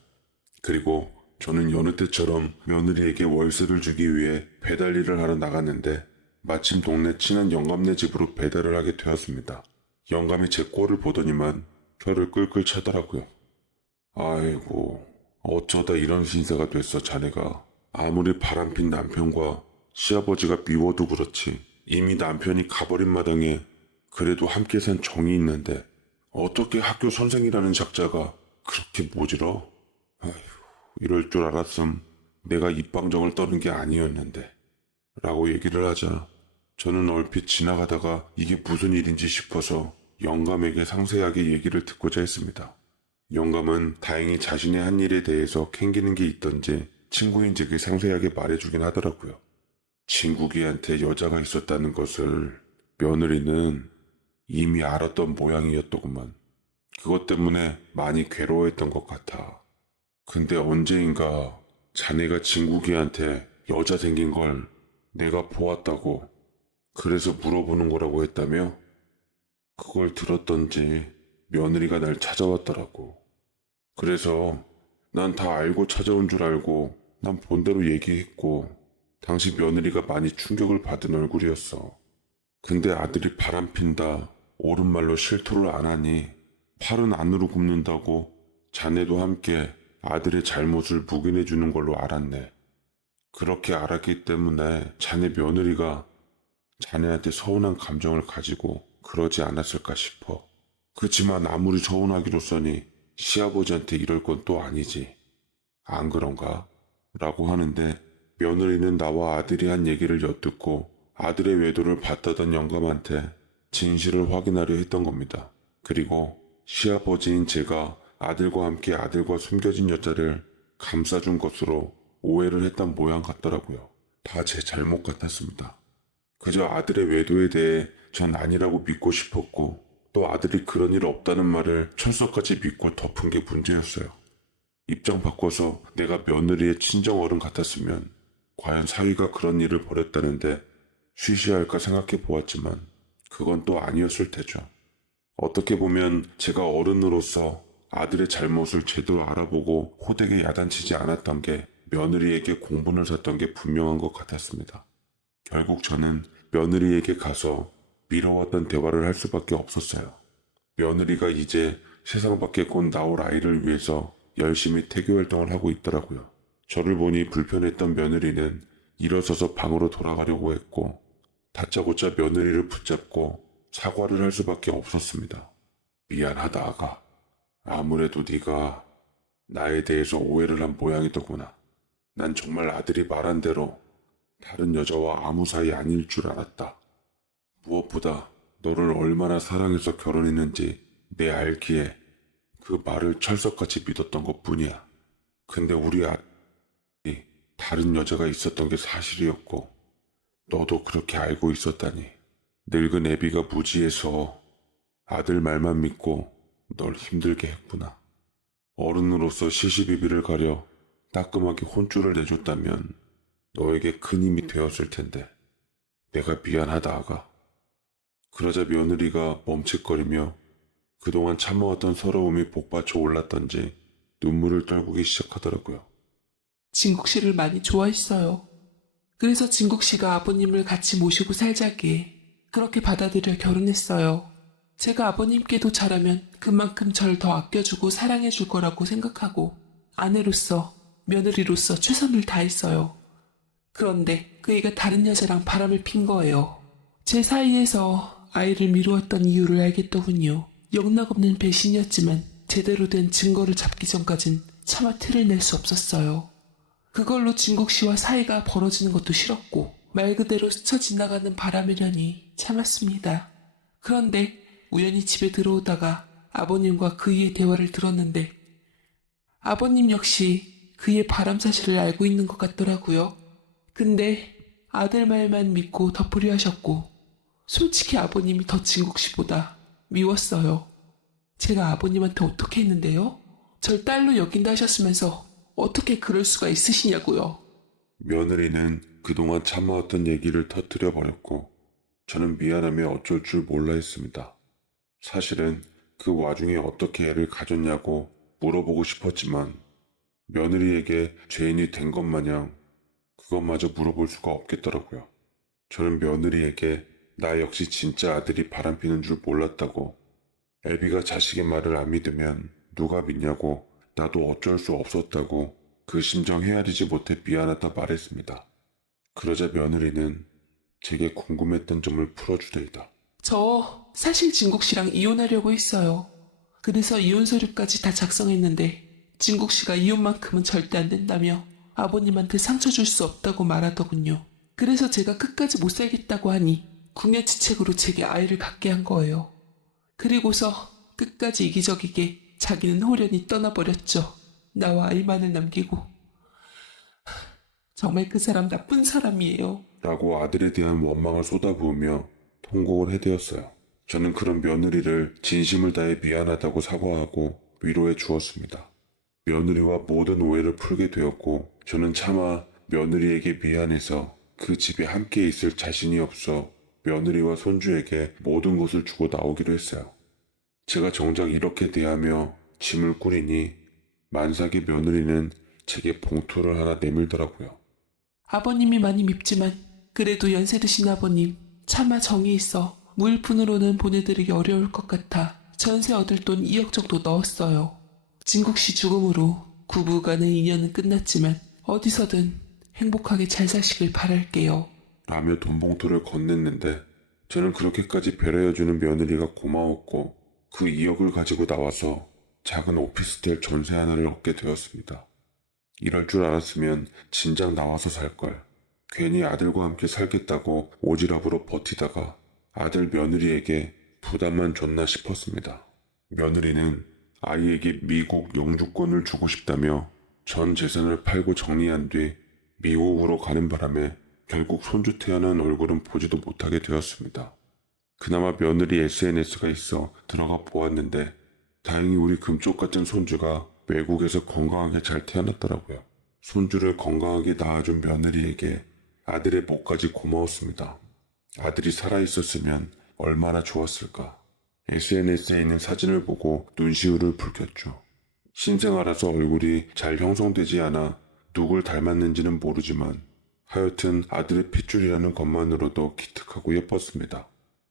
그리고 저는 여느 때처럼 며느리에게 월세를 주기 위해 배달 일을 하러 나갔는데 마침 동네 친한 영감네 집으로 배달을 하게 되었습니다. 영감이 제 꼴을 보더니만 혀를 끌끌 차더라고요. 아이고, 어쩌다 이런 신세가 됐어 자네가. 아무리 바람핀 남편과 시아버지가 미워도 그렇지 이미 남편이 가버린 마당에 그래도 함께 산 정이 있는데 어떻게 학교 선생이라는 작자가 그렇게 모질어? 아휴, 이럴 줄 알았음 내가 입방정을 떠는 게 아니었는데 라고 얘기를 하자 저는 얼핏 지나가다가 이게 무슨 일인지 싶어서 영감에게 상세하게 얘기를 듣고자 했습니다. 영감은 다행히 자신의 한 일에 대해서 캥기는 게 있던지 친구인 제게 상세하게 말해주긴 하더라고요. 친구기한테 여자가 있었다는 것을 며느리는 이미 알았던 모양이었더구만. 그것 때문에 많이 괴로워했던 것 같아. 근데 언제인가 자네가 친구기한테 여자 생긴 걸 내가 보았다고 그래서 물어보는 거라고 했다며? 그걸 들었던지 며느리가 날 찾아왔더라고. 그래서 난 다 알고 찾아온 줄 알고 난 본대로 얘기했고 당시 며느리가 많이 충격을 받은 얼굴이었어. 근데 아들이 바람핀다, 옳은 말로 실토를 안 하니 팔은 안으로 굽는다고 자네도 함께 아들의 잘못을 묵인해 주는 걸로 알았네. 그렇게 알았기 때문에 자네 며느리가 자네한테 서운한 감정을 가지고 그러지 않았을까 싶어. 그치만 아무리 서운하기로써니 시아버지한테 이럴 건 또 아니지. 안 그런가? 라고 하는데 며느리는 나와 아들이 한 얘기를 엿듣고 아들의 외도를 받다던 영감한테 진실을 확인하려 했던 겁니다. 그리고 시아버지인 제가 아들과 함께 아들과 숨겨진 여자를 감싸준 것으로 오해를 했던 모양 같더라고요. 다 제 잘못 같았습니다. 그저 아들의 외도에 대해 전 아니라고 믿고 싶었고 또 아들이 그런 일 없다는 말을 철석같이 믿고 덮은 게 문제였어요. 입장 바꿔서 내가 며느리의 친정어른 같았으면 과연 사위가 그런 일을 벌였다는데 쉬쉬할까 생각해 보았지만 그건 또 아니었을 테죠. 어떻게 보면 제가 어른으로서 아들의 잘못을 제대로 알아보고 호되게 야단치지 않았던 게 며느리에게 공분을 샀던 게 분명한 것 같았습니다. 결국 저는 며느리에게 가서 미뤄왔던 대화를 할 수밖에 없었어요. 며느리가 이제 세상 밖에 곧 나올 아이를 위해서 열심히 태교 활동을 하고 있더라고요. 저를 보니 불편했던 며느리는 일어서서 방으로 돌아가려고 했고 다짜고짜 며느리를 붙잡고 사과를 할 수밖에 없었습니다. 미안하다 아가. 아무래도 네가 나에 대해서 오해를 한 모양이더구나. 난 정말 아들이 말한 대로 다른 여자와 아무 사이 아닐 줄 알았다. 무엇보다 너를 얼마나 사랑해서 결혼했는지 내 알기에 그 말을 철석같이 믿었던 것뿐이야. 근데 우리 아들이 다른 여자가 있었던 게 사실이었고 너도 그렇게 알고 있었다니. 늙은 애비가 무지해서 아들 말만 믿고 널 힘들게 했구나. 어른으로서 시시비비를 가려 따끔하게 혼쭐을 내줬다면 너에게 큰 힘이 되었을 텐데 내가 미안하다 아가. 그러자 며느리가 멈칫거리며 그동안 참아왔던 서러움이 복받쳐 올랐던지 눈물을 떨구기 시작하더라고요. 진국 씨를 많이 좋아했어요. 그래서 진국 씨가 아버님을 같이 모시고 살자기에 그렇게 받아들여 결혼했어요. 제가 아버님께도 잘하면 그만큼 절 더 아껴주고 사랑해줄 거라고 생각하고 아내로서 며느리로서 최선을 다했어요. 그런데 그 애가 다른 여자랑 바람을 핀 거예요. 제 사이에서 아이를 미루었던 이유를 알겠더군요. 영락없는 배신이었지만 제대로 된 증거를 잡기 전까진 차마 티를 낼 수 없었어요. 그걸로 진국 씨와 사이가 벌어지는 것도 싫었고 말 그대로 스쳐 지나가는 바람이려니 참았습니다. 그런데 우연히 집에 들어오다가 아버님과 그이의 대화를 들었는데 아버님 역시 그이의 바람 사실을 알고 있는 것 같더라고요. 근데 아들 말만 믿고 덮으려 하셨고 솔직히 아버님이 더 진국 씨보다 미웠어요. 제가 아버님한테 어떻게 했는데요? 절 딸로 여긴다 하셨으면서 어떻게 그럴 수가 있으시냐고요. 며느리는 그동안 참아왔던 얘기를 터뜨려 버렸고 저는 미안하며 어쩔 줄 몰라 했습니다. 사실은 그 와중에 어떻게 애를 가졌냐고 물어보고 싶었지만 며느리에게 죄인이 된 것 마냥 그것마저 물어볼 수가 없겠더라고요. 저는 며느리에게 나 역시 진짜 아들이 바람피는 줄 몰랐다고, 애비가 자식의 말을 안 믿으면 누가 믿냐고, 나도 어쩔 수 없었다고 그 심정 헤아리지 못해 미안하다 말했습니다. 그러자 며느리는 제게 궁금했던 점을 풀어주더이다. 저 사실 진국 씨랑 이혼하려고 했어요. 그래서 이혼 서류까지 다 작성했는데 진국 씨가 이혼만큼은 절대 안 된다며 아버님한테 상처 줄 수 없다고 말하더군요. 그래서 제가 끝까지 못 살겠다고 하니 궁여지책으로 제게 아이를 갖게 한 거예요. 그리고서 끝까지 이기적이게 자기는 호련히 떠나버렸죠. 나와 아이만을 남기고. 정말 그 사람 나쁜 사람이에요. 라고 아들에 대한 원망을 쏟아부으며 통곡을 해대었어요. 저는 그런 며느리를 진심을 다해 미안하다고 사과하고 위로해 주었습니다. 며느리와 모든 오해를 풀게 되었고 저는 차마 며느리에게 미안해서 그 집에 함께 있을 자신이 없어 며느리와 손주에게 모든 것을 주고 나오기로 했어요. 제가 정작 이렇게 대하며 짐을 꾸리니 만삭의 며느리는 제게 봉투를 하나 내밀더라고요. 아버님이 많이 밉지만 그래도 연세 드신 아버님 차마 정이 있어 무일푼으로는 보내드리기 어려울 것 같아 전세 얻을 돈 2억 정도 넣었어요. 진국 씨 죽음으로 부부간의 인연은 끝났지만 어디서든 행복하게 잘 사시길 바랄게요. 라며 돈봉투를 건넸는데 저는 그렇게까지 배려해주는 며느리가 고마웠고 그 2억을 가지고 나와서 작은 오피스텔 전세 하나를 얻게 되었습니다. 이럴 줄 알았으면 진작 나와서 살걸. 괜히 아들과 함께 살겠다고 오지랖으로 버티다가 아들 며느리에게 부담만 줬나 싶었습니다. 며느리는 아이에게 미국 영주권을 주고 싶다며 전 재산을 팔고 정리한 뒤 미국으로 가는 바람에 결국 손주 태어난 얼굴은 보지도 못하게 되었습니다. 그나마 며느리 SNS가 있어 들어가 보았는데 다행히 우리 금쪽 같은 손주가 외국에서 건강하게 잘 태어났더라고요. 손주를 건강하게 낳아준 며느리에게 아들의 목까지 고마웠습니다. 아들이 살아있었으면 얼마나 좋았을까. SNS에 있는 사진을 보고 눈시울을 붉혔죠. 신생아라서 얼굴이 잘 형성되지 않아 누굴 닮았는지는 모르지만 하여튼 아들의 핏줄이라는 것만으로도 기특하고 예뻤습니다.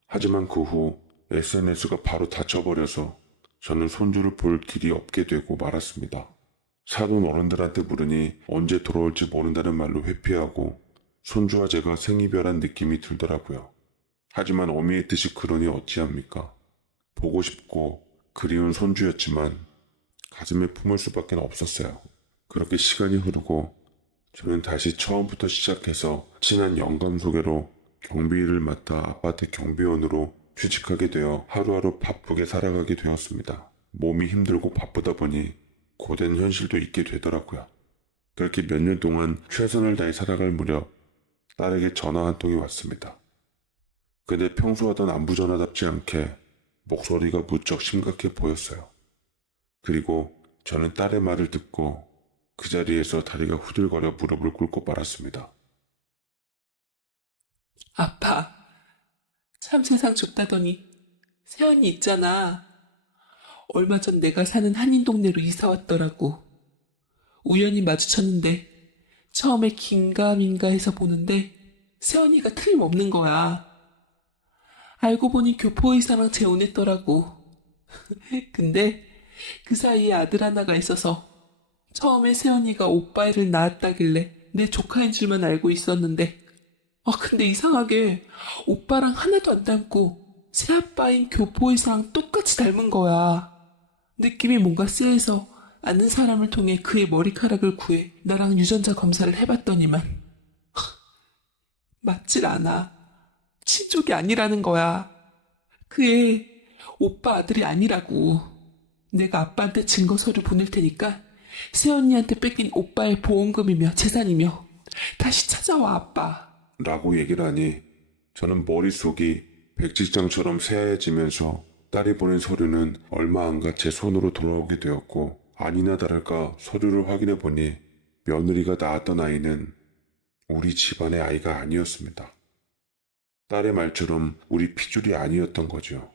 하지만 그 후 SNS가 바로 닫혀버려서 저는 손주를 볼 길이 없게 되고 말았습니다. 사돈 어른들한테 물으니 언제 돌아올지 모른다는 말로 회피하고 손주와 제가 생이별한 느낌이 들더라고요. 하지만 어미의 뜻이 그러니 어찌합니까? 보고 싶고 그리운 손주였지만 가슴에 품을 수밖에 없었어요. 그렇게 시간이 흐르고 저는 다시 처음부터 시작해서 친한 영감 소개로 경비일을 맡아 아파트 경비원으로 취직하게 되어 하루하루 바쁘게 살아가게 되었습니다. 몸이 힘들고 바쁘다 보니 고된 현실도 있게 되더라고요. 그렇게 몇 년 동안 최선을 다해 살아갈 무렵 딸에게 전화 한 통이 왔습니다. 근데 평소 하던 안부전화답지 않게 목소리가 무척 심각해 보였어요. 그리고 저는 딸의 말을 듣고 그 자리에서 다리가 후들거려 무릎을 꿇고 말았습니다. 아빠, 참 세상 좁다더니 세연이 있잖아. 얼마 전 내가 사는 한인 동네로 이사 왔더라고. 우연히 마주쳤는데 처음에 긴가민가 해서 보는데 세연이가 틀림없는 거야. 알고 보니 교포의사랑 재혼했더라고. 근데 그 사이에 아들 하나가 있어서 처음에 세연이가 오빠애를 낳았다길래 내 조카인 줄만 알고 있었는데 근데 이상하게 오빠랑 하나도 안 닮고 새아빠인 교포의사랑 똑같이 닮은 거야. 느낌이 뭔가 쎄해서 아는 사람을 통해 그의 머리카락을 구해 나랑 유전자 검사를 해봤더니만 맞질 않아. 친족이 아니라는 거야. 그 애 오빠 아들이 아니라고. 내가 아빠한테 증거 서류 보낼 테니까 새언니한테 뺏긴 오빠의 보험금이며 재산이며 다시 찾아와, 아빠. 라고 얘기를 하니 저는 머릿속이 백지장처럼 새하얘지면서 딸이 보낸 서류는 얼마 안 가 제 손으로 돌아오게 되었고, 아니나 다를까 서류를 확인해 보니 며느리가 낳았던 아이는 우리 집안의 아이가 아니었습니다. 딸의 말처럼 우리 피줄이 아니었던 거죠.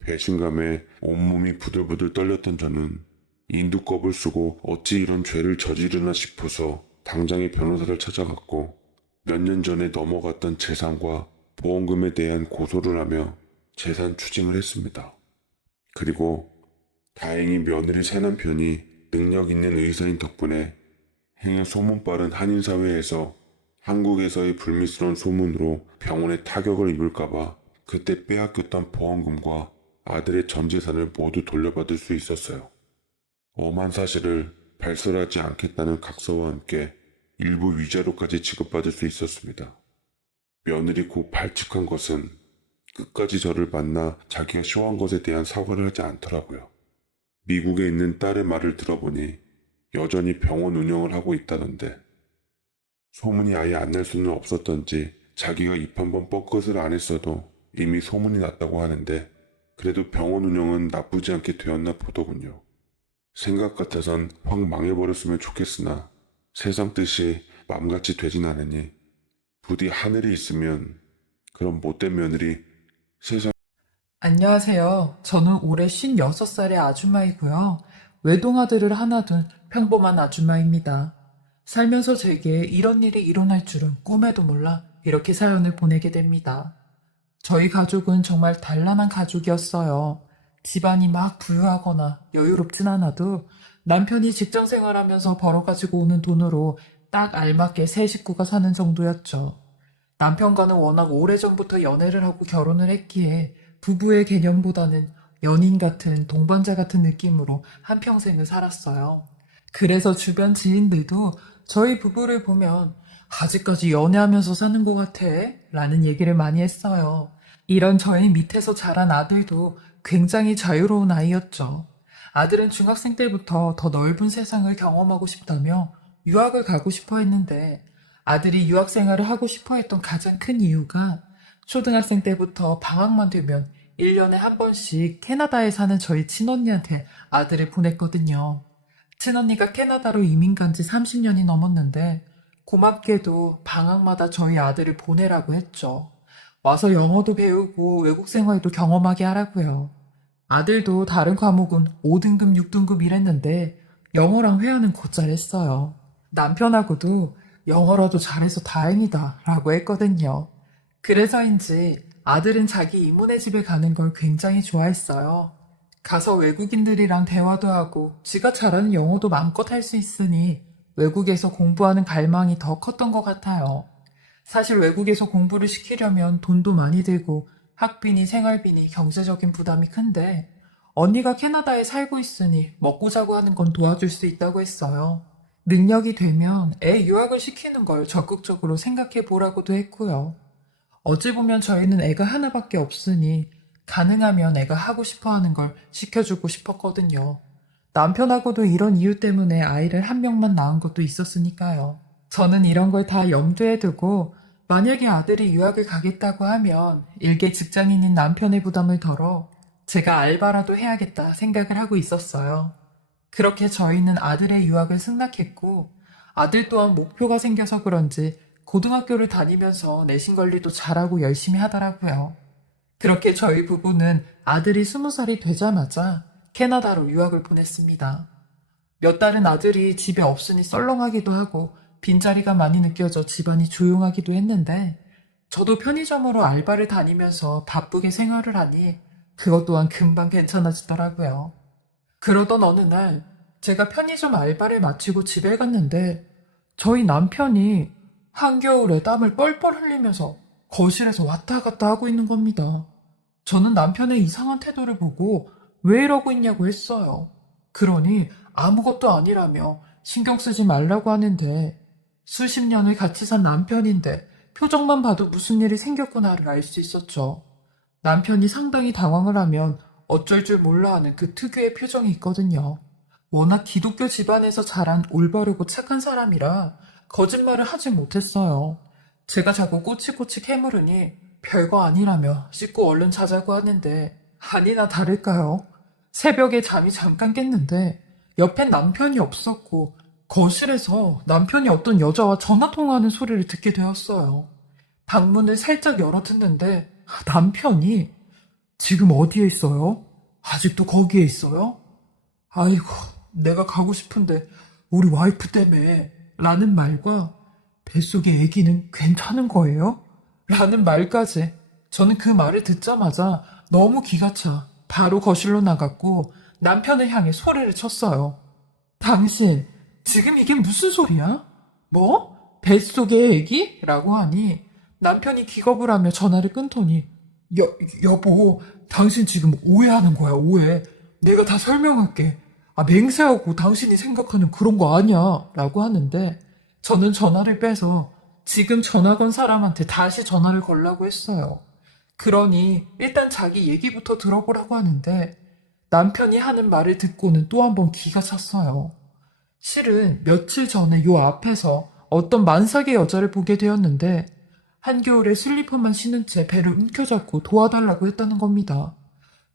배신감에 온몸이 부들부들 떨렸던 저는 인두껍을 쓰고 어찌 이런 죄를 저지르나 싶어서 당장에 변호사를 찾아갔고, 몇 년 전에 넘어갔던 재산과 보험금에 대한 고소를 하며 재산 추징을 했습니다. 그리고 다행히 며느리 새남편이 능력 있는 의사인 덕분에 행여 소문 빠른 한인사회에서 한국에서의 불미스러운 소문으로 병원에 타격을 입을까봐 그때 빼앗겼던 보험금과 아들의 전 재산을 모두 돌려받을 수 있었어요. 엄한 사실을 발설하지 않겠다는 각서와 함께 일부 위자료까지 지급받을 수 있었습니다. 며느리 고 발칙한 것은 끝까지 저를 만나 자기가 쇼한 것에 대한 사과를 하지 않더라고요. 미국에 있는 딸의 말을 들어보니 여전히 병원 운영을 하고 있다던데, 소문이 아예 안 날 수는 없었던지 자기가 입 한 번 뻐끗을 안 했어도 이미 소문이 났다고 하는데, 그래도 병원 운영은 나쁘지 않게 되었나 보더군요. 생각 같아선 확 망해버렸으면 좋겠으나 세상 뜻이 맘같이 되진 않으니 부디 하늘이 있으면 그런 못된 며느리 세상. 안녕하세요. 저는 올해 56살의 아줌마이고요. 외동아들을 하나 둔 평범한 아줌마입니다. 살면서 제게 이런 일이 일어날 줄은 꿈에도 몰라 이렇게 사연을 보내게 됩니다. 저희 가족은 정말 단란한 가족이었어요. 집안이 막 부유하거나 여유롭진 않아도 남편이 직장 생활하면서 벌어가지고 오는 돈으로 딱 알맞게 세 식구가 사는 정도였죠. 남편과는 워낙 오래전부터 연애를 하고 결혼을 했기에 부부의 개념보다는 연인 같은 동반자 같은 느낌으로 한평생을 살았어요. 그래서 주변 지인들도 저희 부부를 보면 아직까지 연애하면서 사는 것 같아 라는 얘기를 많이 했어요. 이런 저희 밑에서 자란 아들도 굉장히 자유로운 아이였죠. 아들은 중학생 때부터 더 넓은 세상을 경험하고 싶다며 유학을 가고 싶어 했는데, 아들이 유학 생활을 하고 싶어 했던 가장 큰 이유가 초등학생 때부터 방학만 되면 1년에 한 번씩 캐나다에 사는 저희 친언니한테 아들을 보냈거든요. 친언니가 캐나다로 이민 간 지 30년이 넘었는데 고맙게도 방학마다 저희 아들을 보내라고 했죠. 와서 영어도 배우고 외국 생활도 경험하게 하라고요. 아들도 다른 과목은 5등급, 6등급 이랬는데 영어랑 회화는 곧잘 했어요. 남편하고도 영어라도 잘해서 다행이다 라고 했거든요. 그래서인지 아들은 자기 이모네 집에 가는 걸 굉장히 좋아했어요. 가서 외국인들이랑 대화도 하고 지가 잘하는 영어도 마음껏 할 수 있으니 외국에서 공부하는 갈망이 더 컸던 것 같아요. 사실 외국에서 공부를 시키려면 돈도 많이 들고 학비니 생활비니 경제적인 부담이 큰데, 언니가 캐나다에 살고 있으니 먹고 자고 하는 건 도와줄 수 있다고 했어요. 능력이 되면 애 유학을 시키는 걸 적극적으로 생각해 보라고도 했고요. 어찌 보면 저희는 애가 하나밖에 없으니 가능하면 애가 하고 싶어 하는 걸 시켜주고 싶었거든요. 남편하고도 이런 이유 때문에 아이를 한 명만 낳은 것도 있었으니까요. 저는 이런 걸 다 염두에 두고 만약에 아들이 유학을 가겠다고 하면 일개 직장인인 남편의 부담을 덜어 제가 알바라도 해야겠다 생각을 하고 있었어요. 그렇게 저희는 아들의 유학을 승낙했고, 아들 또한 목표가 생겨서 그런지 고등학교를 다니면서 내신 관리도 잘하고 열심히 하더라고요. 그렇게 저희 부부는 아들이 20살이 되자마자 캐나다로 유학을 보냈습니다. 몇 달은 아들이 집에 없으니 썰렁하기도 하고 빈자리가 많이 느껴져 집안이 조용하기도 했는데, 저도 편의점으로 알바를 다니면서 바쁘게 생활을 하니 그것 또한 금방 괜찮아지더라고요. 그러던 어느 날 제가 편의점 알바를 마치고 집에 갔는데 저희 남편이 한겨울에 땀을 뻘뻘 흘리면서 거실에서 왔다 갔다 하고 있는 겁니다. 저는 남편의 이상한 태도를 보고 왜 이러고 있냐고 했어요. 그러니 아무것도 아니라며 신경 쓰지 말라고 하는데, 수십 년을 같이 산 남편인데 표정만 봐도 무슨 일이 생겼구나를 알 수 있었죠. 남편이 상당히 당황을 하면 어쩔 줄 몰라 하는 그 특유의 표정이 있거든요. 워낙 기독교 집안에서 자란 올바르고 착한 사람이라 거짓말을 하지 못했어요. 제가 자꾸 꼬치꼬치 캐물으니 별거 아니라며 씻고 얼른 자자고 하는데 아니나 다를까요? 새벽에 잠이 잠깐 깼는데 옆엔 남편이 없었고 거실에서 남편이 어떤 여자와 전화통화하는 소리를 듣게 되었어요. 방문을 살짝 열어 듣는데 남편이 지금 어디에 있어요? 아직도 거기에 있어요? 아이고, 내가 가고 싶은데 우리 와이프 때문에 라는 말과 뱃속의 아기는 괜찮은 거예요? 라는 말까지. 저는 그 말을 듣자마자 너무 기가 차 바로 거실로 나갔고 남편을 향해 소리를 쳤어요. 당신 지금 이게 무슨 소리야? 뭐? 뱃속의 아기? 라고 하니 남편이 기겁을 하며 전화를 끊더니 여보, 당신 지금 오해하는 거야, 오해. 내가 다 설명할게. 맹세하고 당신이 생각하는 그런 거 아니야. 라고 하는데 저는 전화를 빼서 지금 전화 건 사람한테 다시 전화를 걸라고 했어요. 그러니 일단 자기 얘기부터 들어보라고 하는데 남편이 하는 말을 듣고는 또 한 번 기가 찼어요. 실은 며칠 전에 요 앞에서 어떤 만삭의 여자를 보게 되었는데 한겨울에 슬리퍼만 신은 채 배를 움켜잡고 도와달라고 했다는 겁니다.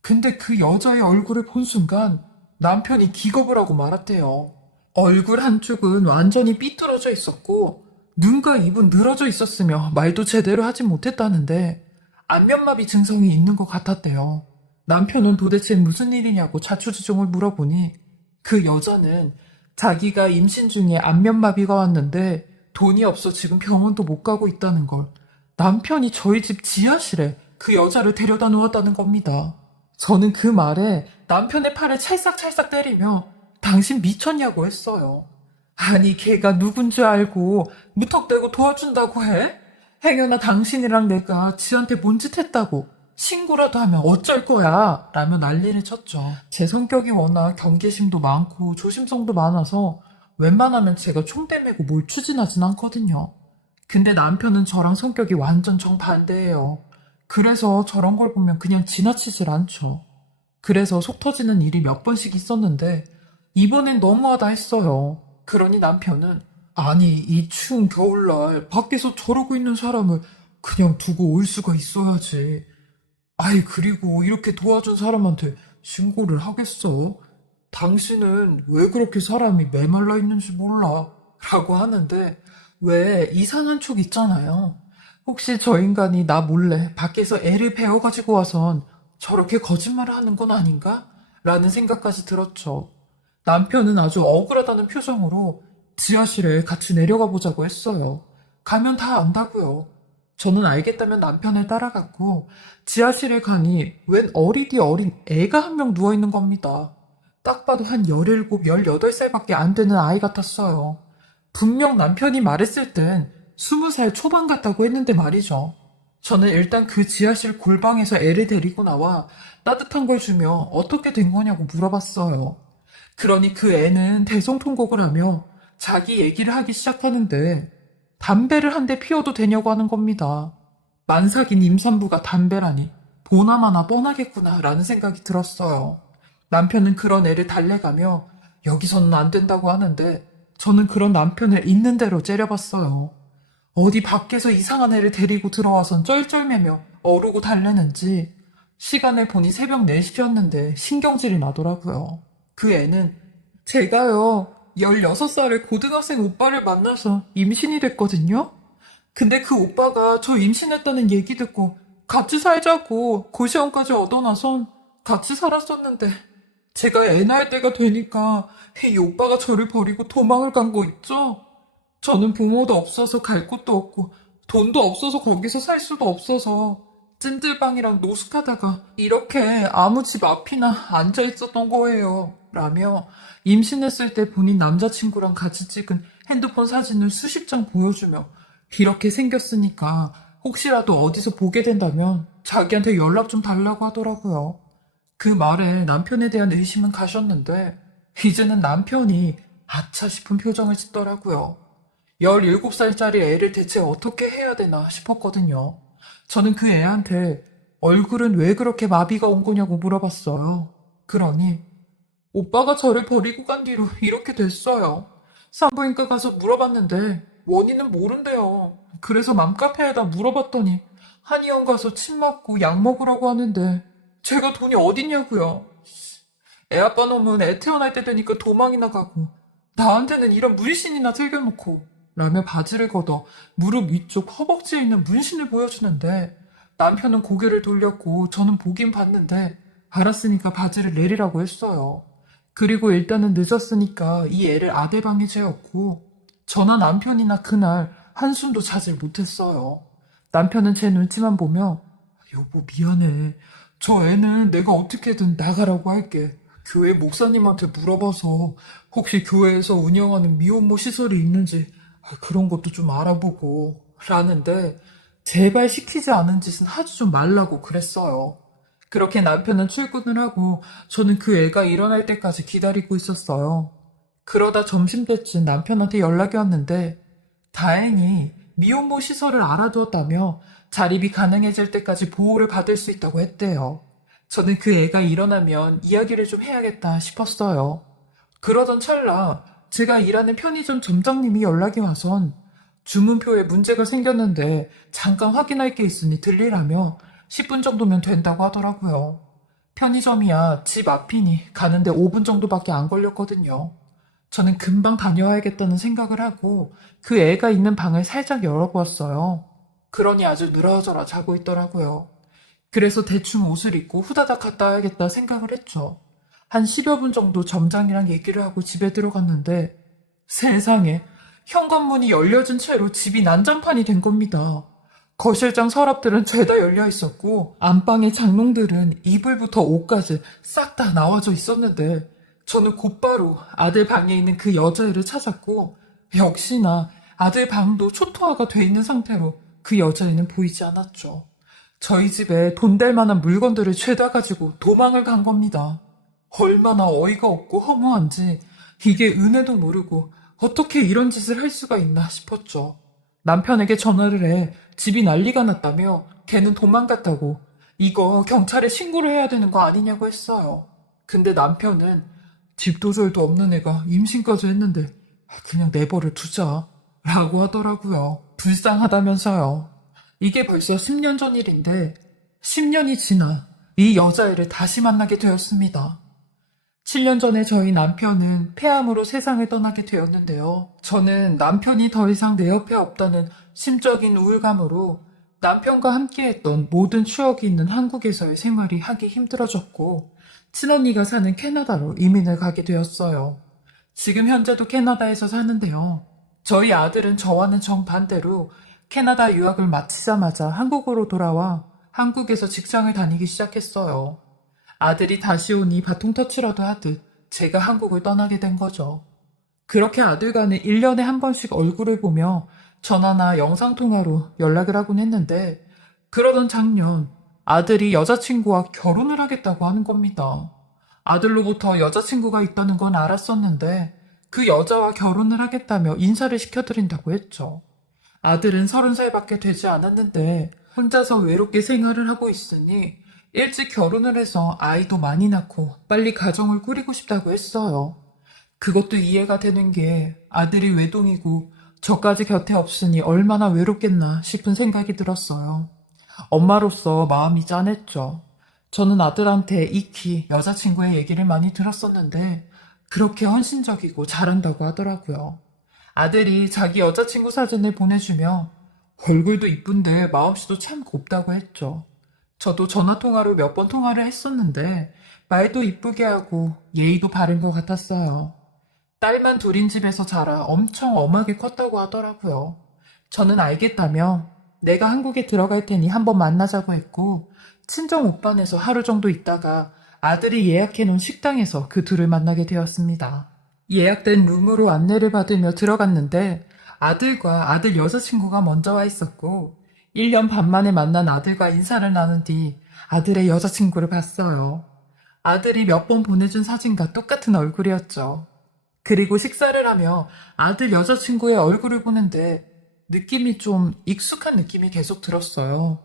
근데 그 여자의 얼굴을 본 순간 남편이 기겁을 하고 말았대요. 얼굴 한쪽은 완전히 삐뚤어져 있었고 눈과 입은 늘어져 있었으며 말도 제대로 하지 못했다는데 안면마비 증상이 있는 것 같았대요. 남편은 도대체 무슨 일이냐고 자초지종을 물어보니 그 여자는 자기가 임신 중에 안면마비가 왔는데 돈이 없어 지금 병원도 못 가고 있다는 걸 남편이 저희 집 지하실에 그 여자를 데려다 놓았다는 겁니다. 저는 그 말에 남편의 팔을 찰싹찰싹 때리며 당신 미쳤냐고 했어요. 아니 걔가 누군지 알고 무턱대고 도와준다고 해? 행여나 당신이랑 내가 지한테 뭔 짓 했다고 신고라도 하면 어쩔 거야 라며 난리를 쳤죠. 제 성격이 워낙 경계심도 많고 조심성도 많아서 웬만하면 제가 총대 메고 뭘 추진하진 않거든요. 근데 남편은 저랑 성격이 완전 정반대예요. 그래서 저런 걸 보면 그냥 지나치질 않죠. 그래서 속 터지는 일이 몇 번씩 있었는데 이번엔 너무하다 했어요. 그러니 남편은 아니 이 추운 겨울날 밖에서 저러고 있는 사람을 그냥 두고 올 수가 있어야지. 아이 그리고 이렇게 도와준 사람한테 신고를 하겠어? 당신은 왜 그렇게 사람이 메말라 있는지 몰라 라고 하는데 왜 이상한 촉 있잖아요. 혹시 저 인간이 나 몰래 밖에서 애를 베어가지고 와선 저렇게 거짓말을 하는 건 아닌가? 라는 생각까지 들었죠. 남편은 아주 억울하다는 표정으로 지하실에 같이 내려가 보자고 했어요. 가면 다 안다고요. 저는 알겠다면 남편을 따라갔고 지하실에 가니 웬 어리디 어린 애가 한 명 누워있는 겁니다. 딱 봐도 한 17, 18살밖에 안 되는 아이 같았어요. 분명 남편이 말했을 땐 20살 초반 같다고 했는데 말이죠. 저는 일단 그 지하실 골방에서 애를 데리고 나와 따뜻한 걸 주며 어떻게 된 거냐고 물어봤어요. 그러니 그 애는 대성통곡을 하며 자기 얘기를 하기 시작하는데 담배를 한 대 피워도 되냐고 하는 겁니다. 만삭인 임산부가 담배라니 보나마나 뻔하겠구나 라는 생각이 들었어요. 남편은 그런 애를 달래가며 여기서는 안 된다고 하는데 저는 그런 남편을 있는 대로 째려봤어요. 어디 밖에서 이상한 애를 데리고 들어와선 쩔쩔매며 어르고 달래는지 시간을 보니 새벽 4시였는데 신경질이 나더라고요. 그 애는 제가요 16살의 고등학생 오빠를 만나서 임신이 됐거든요. 근데 그 오빠가 저 임신했다는 얘기 듣고 같이 살자고 고시원까지 얻어놔선 같이 살았었는데 제가 애 낳을 때가 되니까 이 오빠가 저를 버리고 도망을 간 거 있죠? 저는 부모도 없어서 갈 곳도 없고 돈도 없어서 거기서 살 수도 없어서 찜질방이랑 노숙하다가 이렇게 아무 집 앞이나 앉아 있었던 거예요. 라며 임신했을 때 본인 남자친구랑 같이 찍은 핸드폰 사진을 수십 장 보여주며 이렇게 생겼으니까 혹시라도 어디서 보게 된다면 자기한테 연락 좀 달라고 하더라고요. 그 말에 남편에 대한 의심은 가셨는데 이제는 남편이 아차 싶은 표정을 짓더라고요. 17살짜리 애를 대체 어떻게 해야 되나 싶었거든요. 저는 그 애한테 얼굴은 왜 그렇게 마비가 온 거냐고 물어봤어요. 그러니 오빠가 저를 버리고 간 뒤로 이렇게 됐어요. 산부인과 가서 물어봤는데 원인은 모른대요. 그래서 맘카페에다 물어봤더니 한의원 가서 침 맞고 약 먹으라고 하는데 제가 돈이 어딨냐고요. 애아빠 놈은 애 태어날 때 되니까 도망이나 가고 나한테는 이런 문신이나 즐겨놓고 라며 바지를 걷어 무릎 위쪽 허벅지에 있는 문신을 보여주는데 남편은 고개를 돌렸고 저는 보긴 봤는데 알았으니까 바지를 내리라고 했어요. 그리고 일단은 늦었으니까 이 애를 아들 방에 재웠고 저나 남편이나 그날 한숨도 자질 못했어요. 남편은 제 눈치만 보며 여보 미안해. 저 애는 내가 어떻게든 나가라고 할게. 교회 목사님한테 물어봐서 혹시 교회에서 운영하는 미혼모 시설이 있는지 그런 것도 좀 알아보고 라는데 제발 시키지 않은 짓은 하지 좀 말라고 그랬어요. 그렇게 남편은 출근을 하고 저는 그 애가 일어날 때까지 기다리고 있었어요. 그러다 점심때쯤 남편한테 연락이 왔는데 다행히 미혼모 시설을 알아두었다며 자립이 가능해질 때까지 보호를 받을 수 있다고 했대요. 저는 그 애가 일어나면 이야기를 좀 해야겠다 싶었어요. 그러던 찰나 제가 일하는 편의점 점장님이 연락이 와선 주문표에 문제가 생겼는데 잠깐 확인할 게 있으니 들리라며 10분 정도면 된다고 하더라고요. 편의점이야 집 앞이니 가는데 5분 정도밖에 안 걸렸거든요. 저는 금방 다녀와야겠다는 생각을 하고 그 애가 있는 방을 살짝 열어보았어요. 그러니 아주 늘어져라 자고 있더라고요. 그래서 대충 옷을 입고 후다닥 갔다 와야겠다 생각을 했죠. 한 10여 분 정도 점장이랑 얘기를 하고 집에 들어갔는데 세상에 현관문이 열려진 채로 집이 난장판이 된 겁니다. 거실장 서랍들은 죄다 열려 있었고 안방의 장롱들은 이불부터 옷까지 싹 다 나와져 있었는데 저는 곧바로 아들 방에 있는 그 여자애를 찾았고 역시나 아들 방도 초토화가 돼 있는 상태로 그 여자애는 보이지 않았죠. 저희 집에 돈 될 만한 물건들을 죄다 가지고 도망을 간 겁니다. 얼마나 어이가 없고 허무한지 이게 은혜도 모르고 어떻게 이런 짓을 할 수가 있나 싶었죠. 남편에게 전화를 해 집이 난리가 났다며 걔는 도망갔다고 이거 경찰에 신고를 해야 되는 거 아니냐고 했어요. 근데 남편은 집도 절도 없는 애가 임신까지 했는데 그냥 내버려 두자 라고 하더라고요. 불쌍하다면서요. 이게 벌써 10년 전 일인데 10년이 지나 이 여자애를 다시 만나게 되었습니다. 7년 전에 저희 남편은 폐암으로 세상을 떠나게 되었는데요. 저는 남편이 더 이상 내 옆에 없다는 심적인 우울감으로 남편과 함께했던 모든 추억이 있는 한국에서의 생활이 하기 힘들어졌고 친언니가 사는 캐나다로 이민을 가게 되었어요. 지금 현재도 캐나다에서 사는데요. 저희 아들은 저와는 정반대로 캐나다 유학을 마치자마자 한국으로 돌아와 한국에서 직장을 다니기 시작했어요. 아들이 다시 오니 바통 터치라도 하듯 제가 한국을 떠나게 된 거죠. 그렇게 아들과는 1년에 한 번씩 얼굴을 보며 전화나 영상통화로 연락을 하곤 했는데 그러던 작년 아들이 여자친구와 결혼을 하겠다고 하는 겁니다. 아들로부터 여자친구가 있다는 건 알았었는데 그 여자와 결혼을 하겠다며 인사를 시켜드린다고 했죠. 아들은 30살밖에 되지 않았는데 혼자서 외롭게 생활을 하고 있으니 일찍 결혼을 해서 아이도 많이 낳고 빨리 가정을 꾸리고 싶다고 했어요. 그것도 이해가 되는 게 아들이 외동이고 저까지 곁에 없으니 얼마나 외롭겠나 싶은 생각이 들었어요. 엄마로서 마음이 짠했죠. 저는 아들한테 익히 여자친구의 얘기를 많이 들었었는데 그렇게 헌신적이고 잘한다고 하더라고요. 아들이 자기 여자친구 사진을 보내주며 얼굴도 이쁜데 마음씨도 참 곱다고 했죠. 저도 전화통화로 몇 번 통화를 했었는데 말도 이쁘게 하고 예의도 바른 것 같았어요. 딸만 둘인 집에서 자라 엄청 엄하게 컸다고 하더라고요. 저는 알겠다며 내가 한국에 들어갈 테니 한번 만나자고 했고 친정 오빠네서 하루 정도 있다가 아들이 예약해놓은 식당에서 그 둘을 만나게 되었습니다. 예약된 룸으로 안내를 받으며 들어갔는데 아들과 아들 여자친구가 먼저 와 있었고 1년 반 만에 만난 아들과 인사를 나눈 뒤 아들의 여자친구를 봤어요. 아들이 몇 번 보내준 사진과 똑같은 얼굴이었죠. 그리고 식사를 하며 아들 여자친구의 얼굴을 보는데 느낌이 좀 익숙한 느낌이 계속 들었어요.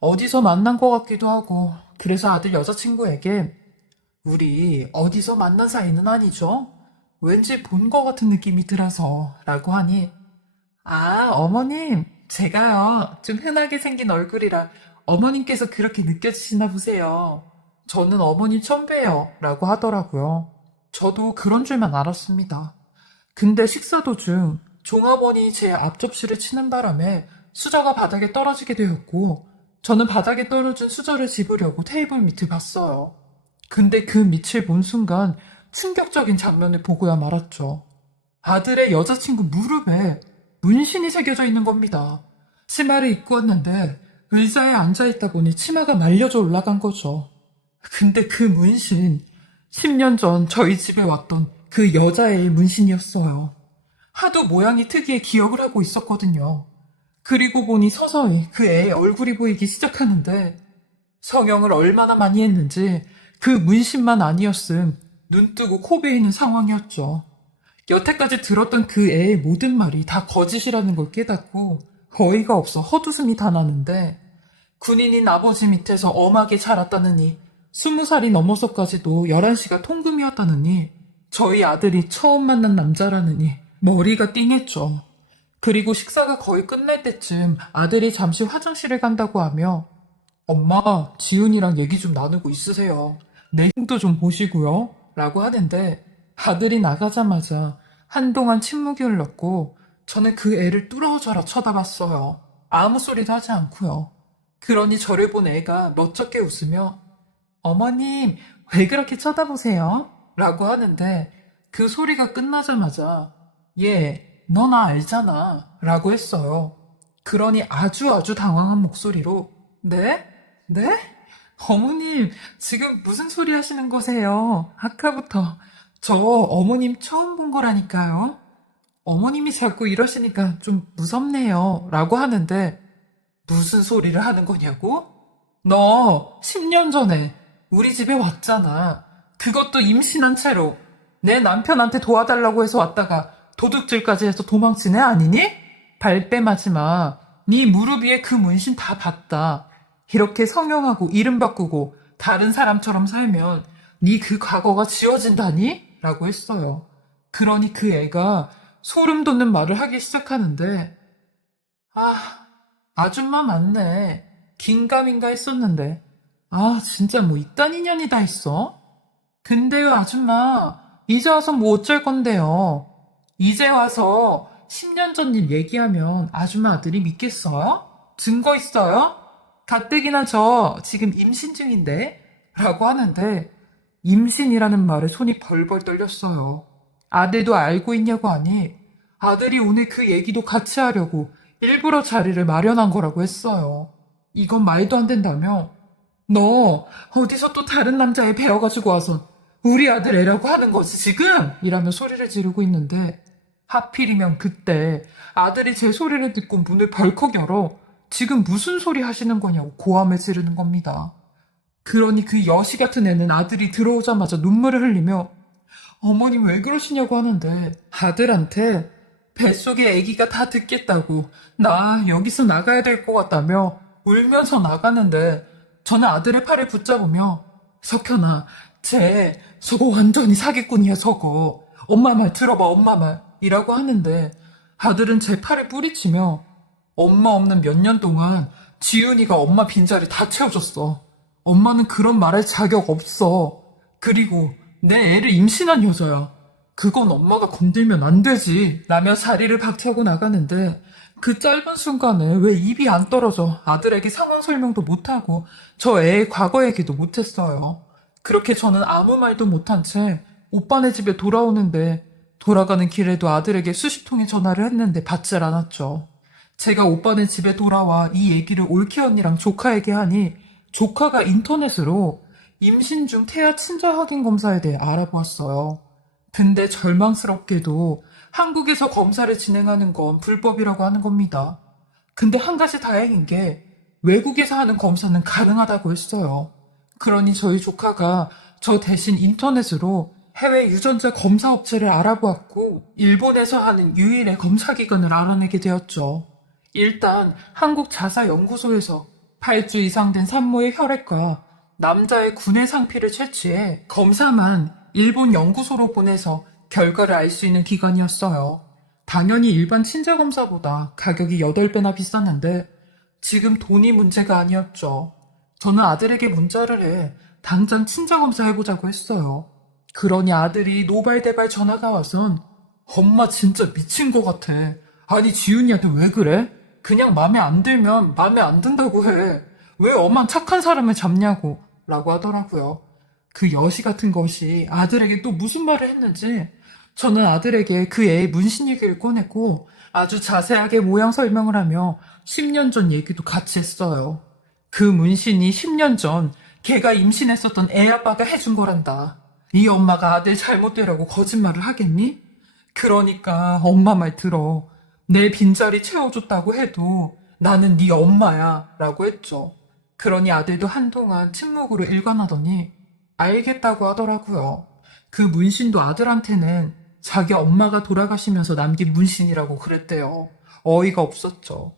어디서 만난 것 같기도 하고, 그래서 아들 여자친구에게 우리 어디서 만난 사이는 아니죠? 왠지 본 것 같은 느낌이 들어서 라고 하니, 아, 어머님, 제가요, 좀 흔하게 생긴 얼굴이라 어머님께서 그렇게 느껴지시나 보세요. 저는 어머님 처음 봬요 라고 하더라고요. 저도 그런 줄만 알았습니다. 근데 식사 도중 종업원이 제 앞접시를 치는 바람에 수저가 바닥에 떨어지게 되었고, 저는 바닥에 떨어진 수저를 집으려고 테이블 밑을 봤어요. 근데 그 밑을 본 순간 충격적인 장면을 보고야 말았죠. 아들의 여자친구 무릎에 문신이 새겨져 있는 겁니다. 치마를 입고 왔는데 의자에 앉아있다 보니 치마가 말려져 올라간 거죠. 근데 그 문신, 10년 전 저희 집에 왔던 그 여자애의 문신이었어요. 하도 모양이 특이해 기억을 하고 있었거든요. 그리고 보니 서서히 그 애의 얼굴이 보이기 시작하는데, 성형을 얼마나 많이 했는지 그 문신만 아니었음 눈 뜨고 코 베이는 상황이었죠. 여태까지 들었던 그 애의 모든 말이 다 거짓이라는 걸 깨닫고 어이가 없어 헛웃음이 다 나는데, 군인인 아버지 밑에서 엄하게 자랐다느니 20살이 넘어서까지도 11시가 통금이었다느니 저희 아들이 처음 만난 남자라느니 머리가 띵했죠. 그리고 식사가 거의 끝날 때쯤 아들이 잠시 화장실을 간다고 하며, 엄마, 지훈이랑 얘기 좀 나누고 있으세요. 내 흉도 좀 보시고요. 라고 하는데, 아들이 나가자마자 한동안 침묵이 흘렀고, 저는 그 애를 뚫어져라 쳐다봤어요. 아무 소리도 하지 않고요. 그러니 저를 본 애가 멋쩍게 웃으며, 어머님, 왜 그렇게 쳐다보세요? 라고 하는데, 그 소리가 끝나자마자, 얘, 너 나 알잖아. 라고 했어요. 그러니 아주 당황한 목소리로, 네? 네? 어머님, 지금 무슨 소리 하시는 거세요? 아까부터 저 어머님 처음 본 거라니까요. 어머님이 자꾸 이러시니까 좀 무섭네요. 라고 하는데, 무슨 소리를 하는 거냐고? 너 10년 전에 우리 집에 왔잖아. 그것도 임신한 채로 내 남편한테 도와달라고 해서 왔다가 도둑질까지 해서 도망친 애 아니니? 발뺌하지 마. 네 무릎 위에 그 문신 다 봤다. 이렇게 성형하고 이름 바꾸고 다른 사람처럼 살면 네 그 과거가 지워진다니? 라고 했어요. 그러니 그 애가 소름 돋는 말을 하기 시작하는데, 아, 아줌마 맞네. 긴가민가 했었는데, 아, 진짜 뭐 이딴 인연이 다 있어? 근데요, 아줌마, 이제 와서 뭐 어쩔 건데요? 이제 와서 10년 전 일 얘기하면 아줌마 아들이 믿겠어요? 증거 있어요? 가뜩이나 저 지금 임신 중인데? 라고 하는데, 임신이라는 말에 손이 벌벌 떨렸어요. 아들도 알고 있냐고 하니, 아들이 오늘 그 얘기도 같이 하려고 일부러 자리를 마련한 거라고 했어요. 이건 말도 안 된다며, 너 어디서 또 다른 남자애 배워가지고 와서 우리 아들 애라고 하는 거지 지금? 이라며 소리를 지르고 있는데, 하필이면 그때 아들이 제 소리를 듣고 문을 벌컥 열어 지금 무슨 소리 하시는 거냐고 고함을 지르는 겁니다. 그러니 그 여시 같은 애는 아들이 들어오자마자 눈물을 흘리며, 어머님 왜 그러시냐고 하는데, 아들한테 뱃속에 아기가 다 듣겠다고 나 여기서 나가야 될 것 같다며 울면서 나가는데, 저는 아들의 팔을 붙잡으며, 석현아, 쟤 저거 완전히 사기꾼이야 저거. 엄마 말 들어봐 엄마 말. 이라고 하는데, 아들은 제 팔을 뿌리치며, 엄마 없는 몇 년 동안 지훈이가 엄마 빈자리 다 채워줬어. 엄마는 그런 말할 자격 없어. 그리고 내 애를 임신한 여자야. 그건 엄마가 건들면 안 되지. 라며 자리를 박차고 나가는데, 그 짧은 순간에 왜 입이 안 떨어져 아들에게 상황 설명도 못하고 저 애의 과거 얘기도 못했어요. 그렇게 저는 아무 말도 못한 채 오빠네 집에 돌아오는데, 돌아가는 길에도 아들에게 수십 통의 전화를 했는데 받질 않았죠. 제가 오빠네 집에 돌아와 이 얘기를 올케 언니랑 조카에게 하니, 조카가 인터넷으로 임신 중 태아 친자 확인 검사에 대해 알아보았어요. 근데 절망스럽게도 한국에서 검사를 진행하는 건 불법이라고 하는 겁니다. 근데 한 가지 다행인 게 외국에서 하는 검사는 가능하다고 했어요. 그러니 저희 조카가 저 대신 인터넷으로 해외 유전자 검사 업체를 알아보았고, 일본에서 하는 유일의 검사 기관을 알아내게 되었죠. 일단 한국 자사연구소에서 8주 이상 된 산모의 혈액과 남자의 구내 상피를 채취해 검사만 일본 연구소로 보내서 결과를 알 수 있는 기관이었어요. 당연히 일반 친자 검사보다 가격이 8배나 비쌌는데 지금 돈이 문제가 아니었죠. 저는 아들에게 문자를 해 당장 친자 검사 해보자고 했어요. 그러니 아들이 노발대발 전화가 와선 엄마 진짜 미친 것 같아. 아니 지훈이한테 왜 그래? 그냥 맘에 안 들면 맘에 안 든다고 해. 왜 엄만 착한 사람을 잡냐고 라고 하더라고요. 그 여시 같은 것이 아들에게 또 무슨 말을 했는지 저는 아들에게 그 애의 문신 얘기를 꺼냈고 아주 자세하게 모양 설명을 하며 10년 전 얘기도 같이 했어요. 그 문신이 10년 전 걔가 임신했었던 애 아빠가 해준 거란다. 이 엄마가 아들 잘못되라고 거짓말을 하겠니? 그러니까 엄마 말 들어. 내 빈자리 채워줬다고 해도 나는 네 엄마야 라고 했죠. 그러니 아들도 한동안 침묵으로 일관하더니 알겠다고 하더라고요. 그 문신도 아들한테는 자기 엄마가 돌아가시면서 남긴 문신이라고 그랬대요. 어이가 없었죠.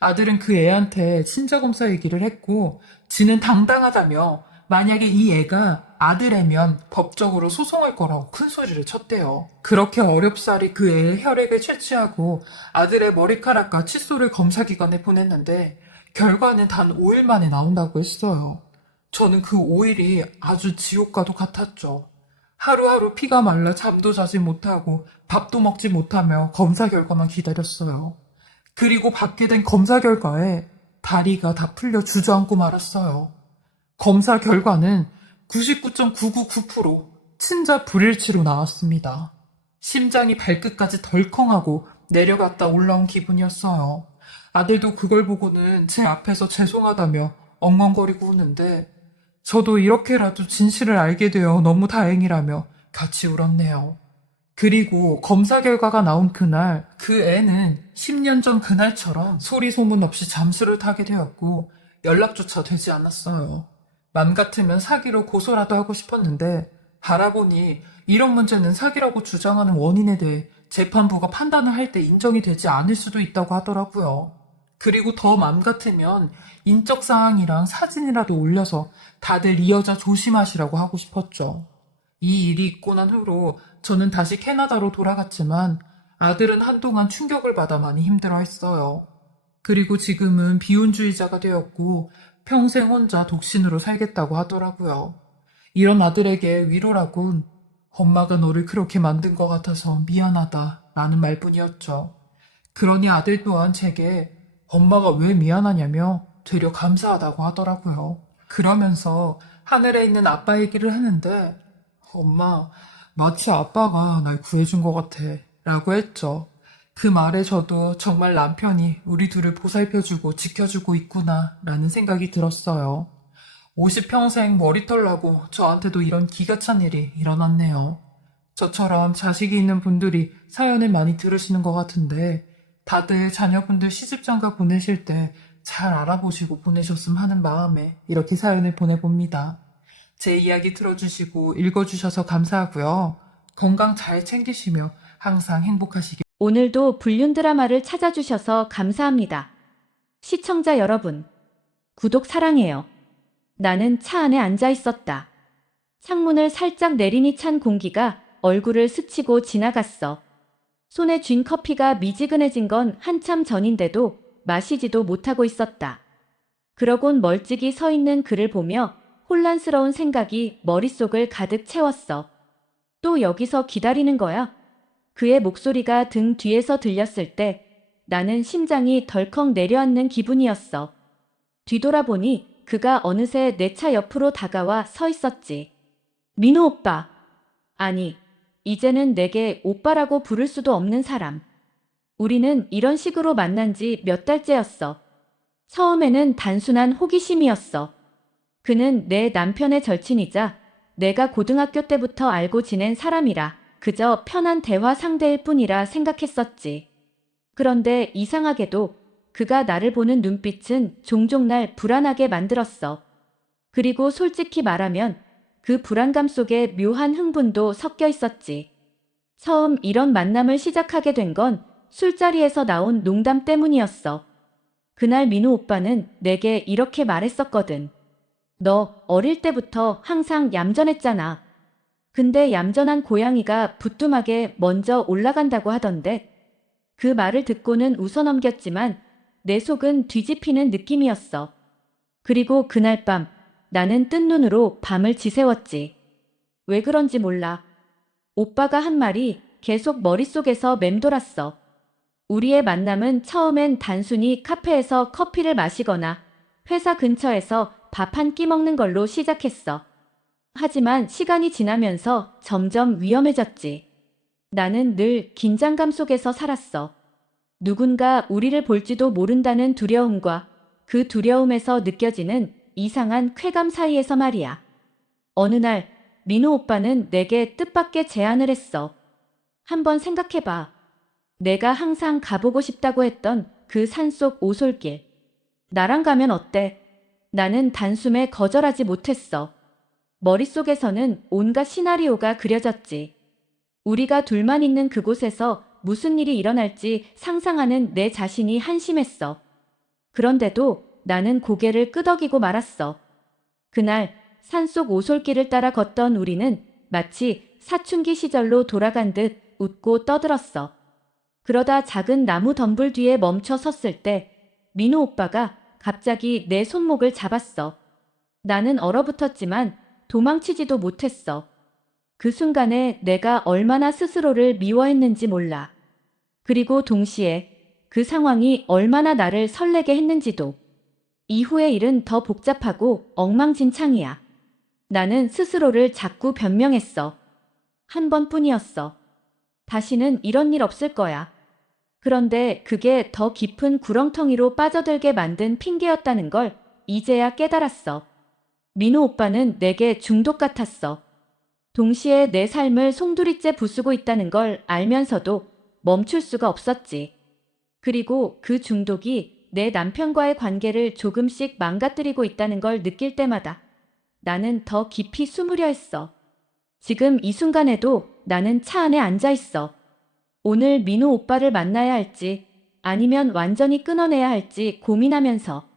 아들은 그 애한테 친자검사 얘기를 했고 지는 당당하다며 만약에 이 애가 아들애면 법적으로 소송할 거라고 큰 소리를 쳤대요. 그렇게 어렵사리 그 애의 혈액을 채취하고 아들의 머리카락과 칫솔을 검사기관에 보냈는데 결과는 단 5일 만에 나온다고 했어요. 저는 그 5일이 아주 지옥과도 같았죠. 하루하루 피가 말라 잠도 자지 못하고 밥도 먹지 못하며 검사 결과만 기다렸어요. 그리고 받게 된 검사 결과에 다리가 다 풀려 주저앉고 말았어요. 검사 결과는 99.999% 친자 불일치로 나왔습니다. 심장이 발끝까지 덜컹하고 내려갔다 올라온 기분이었어요. 아들도 그걸 보고는 제 앞에서 죄송하다며 엉엉거리고 우는데 저도 이렇게라도 진실을 알게 되어 너무 다행이라며 같이 울었네요. 그리고 검사 결과가 나온 그날 그 애는 10년 전 그날처럼 소리 소문 없이 잠수를 타게 되었고 연락조차 되지 않았어요. 맘 같으면 사기로 고소라도 하고 싶었는데 알아보니 이런 문제는 사기라고 주장하는 원인에 대해 재판부가 판단을 할 때 인정이 되지 않을 수도 있다고 하더라고요. 그리고 더 맘 같으면 인적사항이랑 사진이라도 올려서 다들 이 여자 조심하시라고 하고 싶었죠. 이 일이 있고 난 후로 저는 다시 캐나다로 돌아갔지만 아들은 한동안 충격을 받아 많이 힘들어했어요. 그리고 지금은 비혼주의자가 되었고 평생 혼자 독신으로 살겠다고 하더라고요. 이런 아들에게 위로라곤 엄마가 너를 그렇게 만든 것 같아서 미안하다 라는 말뿐이었죠. 그러니 아들 또한 제게 엄마가 왜 미안하냐며 되려 감사하다고 하더라고요. 그러면서 하늘에 있는 아빠 얘기를 하는데 엄마, 마치 아빠가 날 구해준 것 같아 라고 했죠. 그 말에 저도 정말 남편이 우리 둘을 보살펴주고 지켜주고 있구나 라는 생각이 들었어요. 50평생 머리털 나고 저한테도 이런 기가 찬 일이 일어났네요. 저처럼 자식이 있는 분들이 사연을 많이 들으시는 것 같은데 다들 자녀분들 시집장가 보내실 때 잘 알아보시고 보내셨으면 하는 마음에 이렇게 사연을 보내봅니다. 제 이야기 들어주시고 읽어주셔서 감사하고요. 건강 잘 챙기시며 항상 행복하시길. 오늘도 불륜 드라마를 찾아주셔서 감사합니다. 시청자 여러분, 구독 사랑해요. 나는 차 안에 앉아 있었다. 창문을 살짝 내리니 찬 공기가 얼굴을 스치고 지나갔어. 손에 쥔 커피가 미지근해진 건 한참 전인데도 마시지도 못하고 있었다. 그러곤 멀찍이 서 있는 그를 보며 혼란스러운 생각이 머릿속을 가득 채웠어. 또 여기서 기다리는 거야? 그의 목소리가 등 뒤에서 들렸을 때 나는 심장이 덜컥 내려앉는 기분이었어. 뒤돌아보니 그가 어느새 내 차 옆으로 다가와 서 있었지. 민호 오빠. 아니, 이제는 내게 오빠라고 부를 수도 없는 사람. 우리는 이런 식으로 만난 지 몇 달째였어. 처음에는 단순한 호기심이었어. 그는 내 남편의 절친이자 내가 고등학교 때부터 알고 지낸 사람이라 그저 편한 대화 상대일 뿐이라 생각했었지. 그런데 이상하게도 그가 나를 보는 눈빛은 종종 날 불안하게 만들었어. 그리고 솔직히 말하면 그 불안감 속에 묘한 흥분도 섞여 있었지. 처음 이런 만남을 시작하게 된 건 술자리에서 나온 농담 때문이었어. 그날 민우 오빠는 내게 이렇게 말했었거든. 너 어릴 때부터 항상 얌전했잖아. 근데 얌전한 고양이가 부뚜막에 먼저 올라간다고 하던데. 그 말을 듣고는 웃어넘겼지만 내 속은 뒤집히는 느낌이었어. 그리고 그날 밤 나는 뜬 눈으로 밤을 지새웠지. 왜 그런지 몰라. 오빠가 한 말이 계속 머릿속에서 맴돌았어. 우리의 만남은 처음엔 단순히 카페에서 커피를 마시거나 회사 근처에서 밥 한 끼 먹는 걸로 시작했어. 하지만 시간이 지나면서 점점 위험해졌지. 나는 늘 긴장감 속에서 살았어. 누군가 우리를 볼지도 모른다는 두려움과 그 두려움에서 느껴지는 이상한 쾌감 사이에서 말이야. 어느 날 민우 오빠는 내게 뜻밖의 제안을 했어. 한번 생각해봐. 내가 항상 가보고 싶다고 했던 그 산속 오솔길. 나랑 가면 어때? 나는 단숨에 거절하지 못했어. 머릿속에서는 온갖 시나리오가 그려졌지. 우리가 둘만 있는 그곳에서 무슨 일이 일어날지 상상하는 내 자신이 한심했어. 그런데도 나는 고개를 끄덕이고 말았어. 그날 산속 오솔길을 따라 걷던 우리는 마치 사춘기 시절로 돌아간 듯 웃고 떠들었어. 그러다 작은 나무 덤불 뒤에 멈춰 섰을 때 민우 오빠가 갑자기 내 손목을 잡았어. 나는 얼어붙었지만 도망치지도 못했어. 그 순간에 내가 얼마나 스스로를 미워했는지 몰라. 그리고 동시에 그 상황이 얼마나 나를 설레게 했는지도. 이후의 일은 더 복잡하고 엉망진창이야. 나는 스스로를 자꾸 변명했어. 한 번뿐이었어. 다시는 이런 일 없을 거야. 그런데 그게 더 깊은 구렁텅이로 빠져들게 만든 핑계였다는 걸 이제야 깨달았어. 민우 오빠는 내게 중독 같았어. 동시에 내 삶을 송두리째 부수고 있다는 걸 알면서도 멈출 수가 없었지. 그리고 그 중독이 내 남편과의 관계를 조금씩 망가뜨리고 있다는 걸 느낄 때마다 나는 더 깊이 숨으려 했어. 지금 이 순간에도 나는 차 안에 앉아 있어. 오늘 민우 오빠를 만나야 할지 아니면 완전히 끊어내야 할지 고민하면서.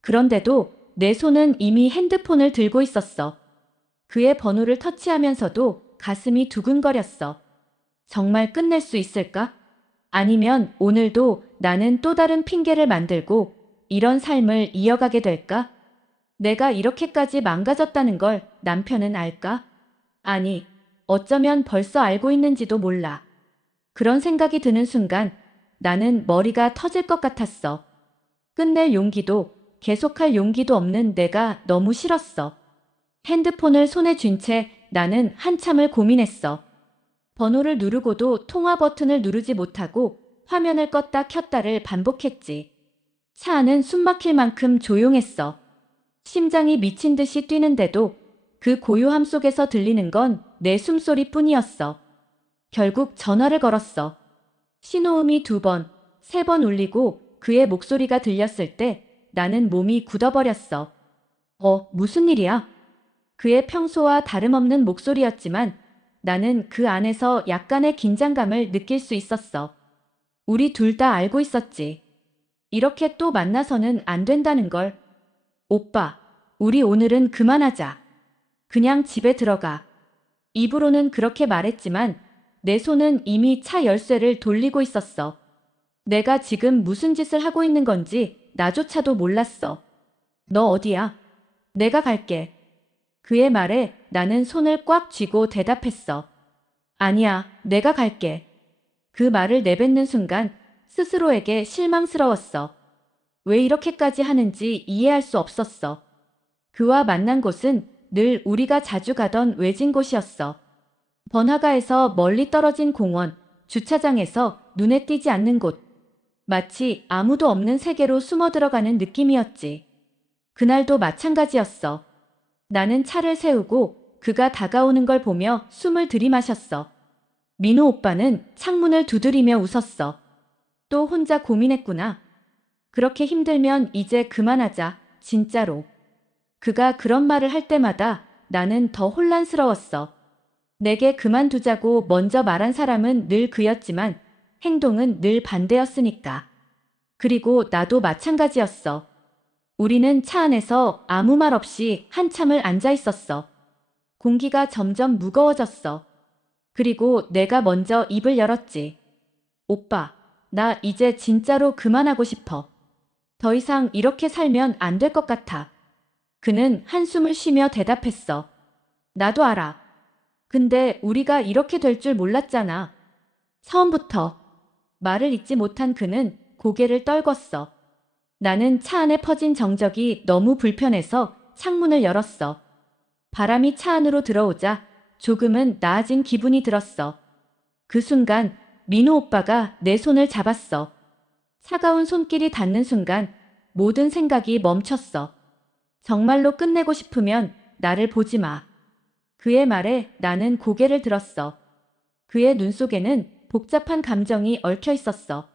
그런데도 내 손은 이미 핸드폰을 들고 있었어. 그의 번호를 터치하면서도 가슴이 두근거렸어. 정말 끝낼 수 있을까? 아니면 오늘도 나는 또 다른 핑계를 만들고 이런 삶을 이어가게 될까? 내가 이렇게까지 망가졌다는 걸 남편은 알까? 아니, 어쩌면 벌써 알고 있는지도 몰라. 그런 생각이 드는 순간 나는 머리가 터질 것 같았어. 끝낼 용기도 계속할 용기도 없는 내가 너무 싫었어. 핸드폰을 손에 쥔 채 나는 한참을 고민했어. 번호를 누르고도 통화 버튼을 누르지 못하고 화면을 껐다 켰다를 반복했지. 차 안은 숨막힐 만큼 조용했어. 심장이 미친 듯이 뛰는데도 그 고요함 속에서 들리는 건 내 숨소리뿐이었어. 결국 전화를 걸었어. 신호음이 2번, 3번 울리고 그의 목소리가 들렸을 때 나는 몸이 굳어버렸어. 무슨 일이야? 그의 평소와 다름없는 목소리였지만 나는 그 안에서 약간의 긴장감을 느낄 수 있었어. 우리 둘 다 알고 있었지. 이렇게 또 만나서는 안 된다는 걸. 오빠, 우리 오늘은 그만하자. 그냥 집에 들어가. 입으로는 그렇게 말했지만 내 손은 이미 차 열쇠를 돌리고 있었어. 내가 지금 무슨 짓을 하고 있는 건지 나조차도 몰랐어. 너 어디야? 내가 갈게. 그의 말에 나는 손을 꽉 쥐고 대답했어. 아니야, 내가 갈게. 그 말을 내뱉는 순간 스스로에게 실망스러웠어. 왜 이렇게까지 하는지 이해할 수 없었어. 그와 만난 곳은 늘 우리가 자주 가던 외진 곳이었어. 번화가에서 멀리 떨어진 공원, 주차장에서 눈에 띄지 않는 곳. 마치 아무도 없는 세계로 숨어 들어가는 느낌이었지. 그날도 마찬가지였어. 나는 차를 세우고 그가 다가오는 걸 보며 숨을 들이마셨어. 민우 오빠는 창문을 두드리며 웃었어. 또 혼자 고민했구나. 그렇게 힘들면 이제 그만하자, 진짜로. 그가 그런 말을 할 때마다 나는 더 혼란스러웠어. 내게 그만두자고 먼저 말한 사람은 늘 그였지만 행동은 늘 반대였으니까. 그리고 나도 마찬가지였어. 우리는 차 안에서 아무 말 없이 한참을 앉아 있었어. 공기가 점점 무거워졌어. 그리고 내가 먼저 입을 열었지. 오빠, 나 이제 진짜로 그만하고 싶어. 더 이상 이렇게 살면 안 될 것 같아. 그는 한숨을 쉬며 대답했어. 나도 알아. 근데 우리가 이렇게 될 줄 몰랐잖아. 처음부터. 말을 잇지 못한 그는 고개를 떨궜어. 나는 차 안에 퍼진 정적이 너무 불편해서 창문을 열었어. 바람이 차 안으로 들어오자 조금은 나아진 기분이 들었어. 그 순간 민호 오빠가 내 손을 잡았어. 차가운 손길이 닿는 순간 모든 생각이 멈췄어. 정말로 끝내고 싶으면 나를 보지 마. 그의 말에 나는 고개를 들었어. 그의 눈 속에는 복잡한 감정이 얽혀 있었어.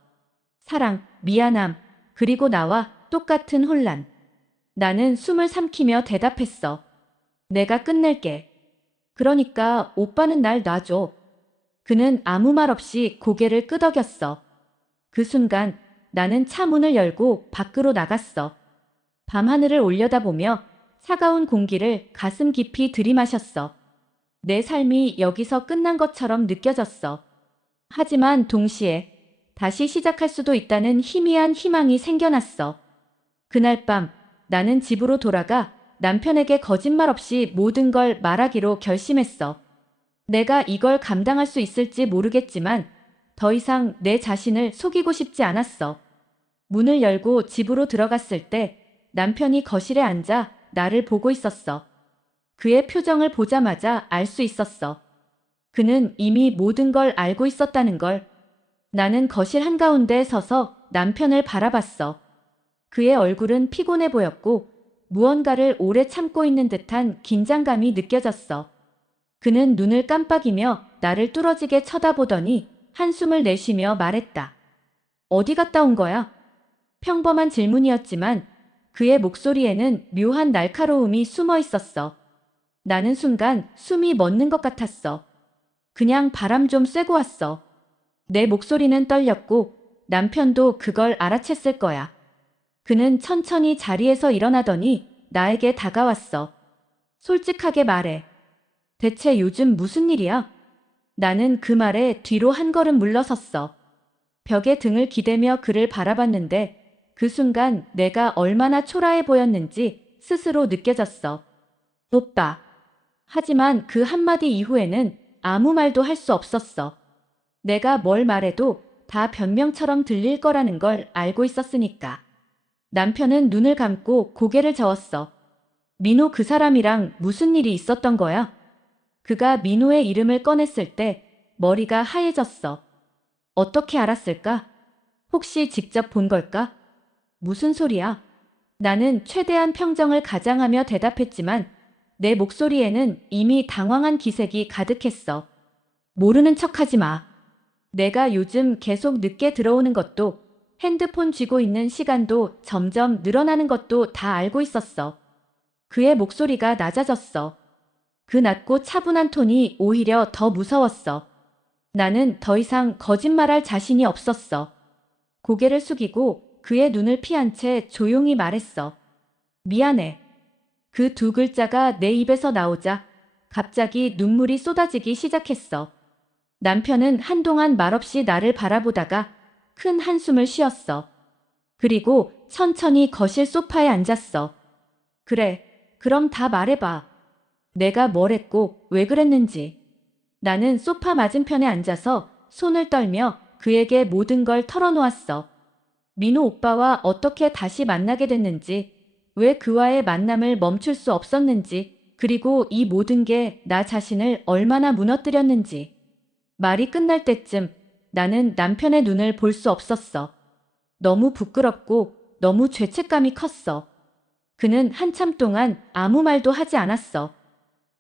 사랑, 미안함, 그리고 나와 똑같은 혼란. 나는 숨을 삼키며 대답했어. 내가 끝낼게. 그러니까 오빠는 날 놔줘. 그는 아무 말 없이 고개를 끄덕였어. 그 순간 나는 차 문을 열고 밖으로 나갔어. 밤하늘을 올려다보며 차가운 공기를 가슴 깊이 들이마셨어. 내 삶이 여기서 끝난 것처럼 느껴졌어. 하지만 동시에 다시 시작할 수도 있다는 희미한 희망이 생겨났어. 그날 밤 나는 집으로 돌아가 남편에게 거짓말 없이 모든 걸 말하기로 결심했어. 내가 이걸 감당할 수 있을지 모르겠지만 더 이상 내 자신을 속이고 싶지 않았어. 문을 열고 집으로 들어갔을 때 남편이 거실에 앉아 나를 보고 있었어. 그의 표정을 보자마자 알 수 있었어. 그는 이미 모든 걸 알고 있었다는 걸. 나는 거실 한가운데 서서 남편을 바라봤어. 그의 얼굴은 피곤해 보였고 무언가를 오래 참고 있는 듯한 긴장감이 느껴졌어. 그는 눈을 깜빡이며 나를 뚫어지게 쳐다보더니 한숨을 내쉬며 말했다. 어디 갔다 온 거야? 평범한 질문이었지만 그의 목소리에는 묘한 날카로움이 숨어 있었어. 나는 순간 숨이 멎는 것 같았어. 그냥 바람 좀 쐬고 왔어. 내 목소리는 떨렸고 남편도 그걸 알아챘을 거야. 그는 천천히 자리에서 일어나더니 나에게 다가왔어. 솔직하게 말해. 대체 요즘 무슨 일이야? 나는 그 말에 뒤로 한 걸음 물러섰어. 벽에 등을 기대며 그를 바라봤는데 그 순간 내가 얼마나 초라해 보였는지 스스로 느껴졌어. 오빠. 하지만 그 한마디 이후에는 아무 말도 할 수 없었어. 내가 뭘 말해도 다 변명처럼 들릴 거라는 걸 알고 있었으니까. 남편은 눈을 감고 고개를 저었어. 민호 그 사람이랑 무슨 일이 있었던 거야? 그가 민호의 이름을 꺼냈을 때 머리가 하얘졌어. 어떻게 알았을까? 혹시 직접 본 걸까? 무슨 소리야? 나는 최대한 평정을 가장하며 대답했지만 내 목소리에는 이미 당황한 기색이 가득했어. 모르는 척하지 마. 내가 요즘 계속 늦게 들어오는 것도 핸드폰 쥐고 있는 시간도 점점 늘어나는 것도 다 알고 있었어. 그의 목소리가 낮아졌어. 그 낮고 차분한 톤이 오히려 더 무서웠어. 나는 더 이상 거짓말할 자신이 없었어. 고개를 숙이고 그의 눈을 피한 채 조용히 말했어. 미안해. 그 두 글자가 내 입에서 나오자 갑자기 눈물이 쏟아지기 시작했어. 남편은 한동안 말없이 나를 바라보다가 큰 한숨을 쉬었어. 그리고 천천히 거실 소파에 앉았어. 그래, 그럼 다 말해봐. 내가 뭘 했고 왜 그랬는지. 나는 소파 맞은편에 앉아서 손을 떨며 그에게 모든 걸 털어놓았어. 민호 오빠와 어떻게 다시 만나게 됐는지, 왜 그와의 만남을 멈출 수 없었는지, 그리고 이 모든 게 나 자신을 얼마나 무너뜨렸는지. 말이 끝날 때쯤 나는 남편의 눈을 볼 수 없었어. 너무 부끄럽고 너무 죄책감이 컸어. 그는 한참 동안 아무 말도 하지 않았어.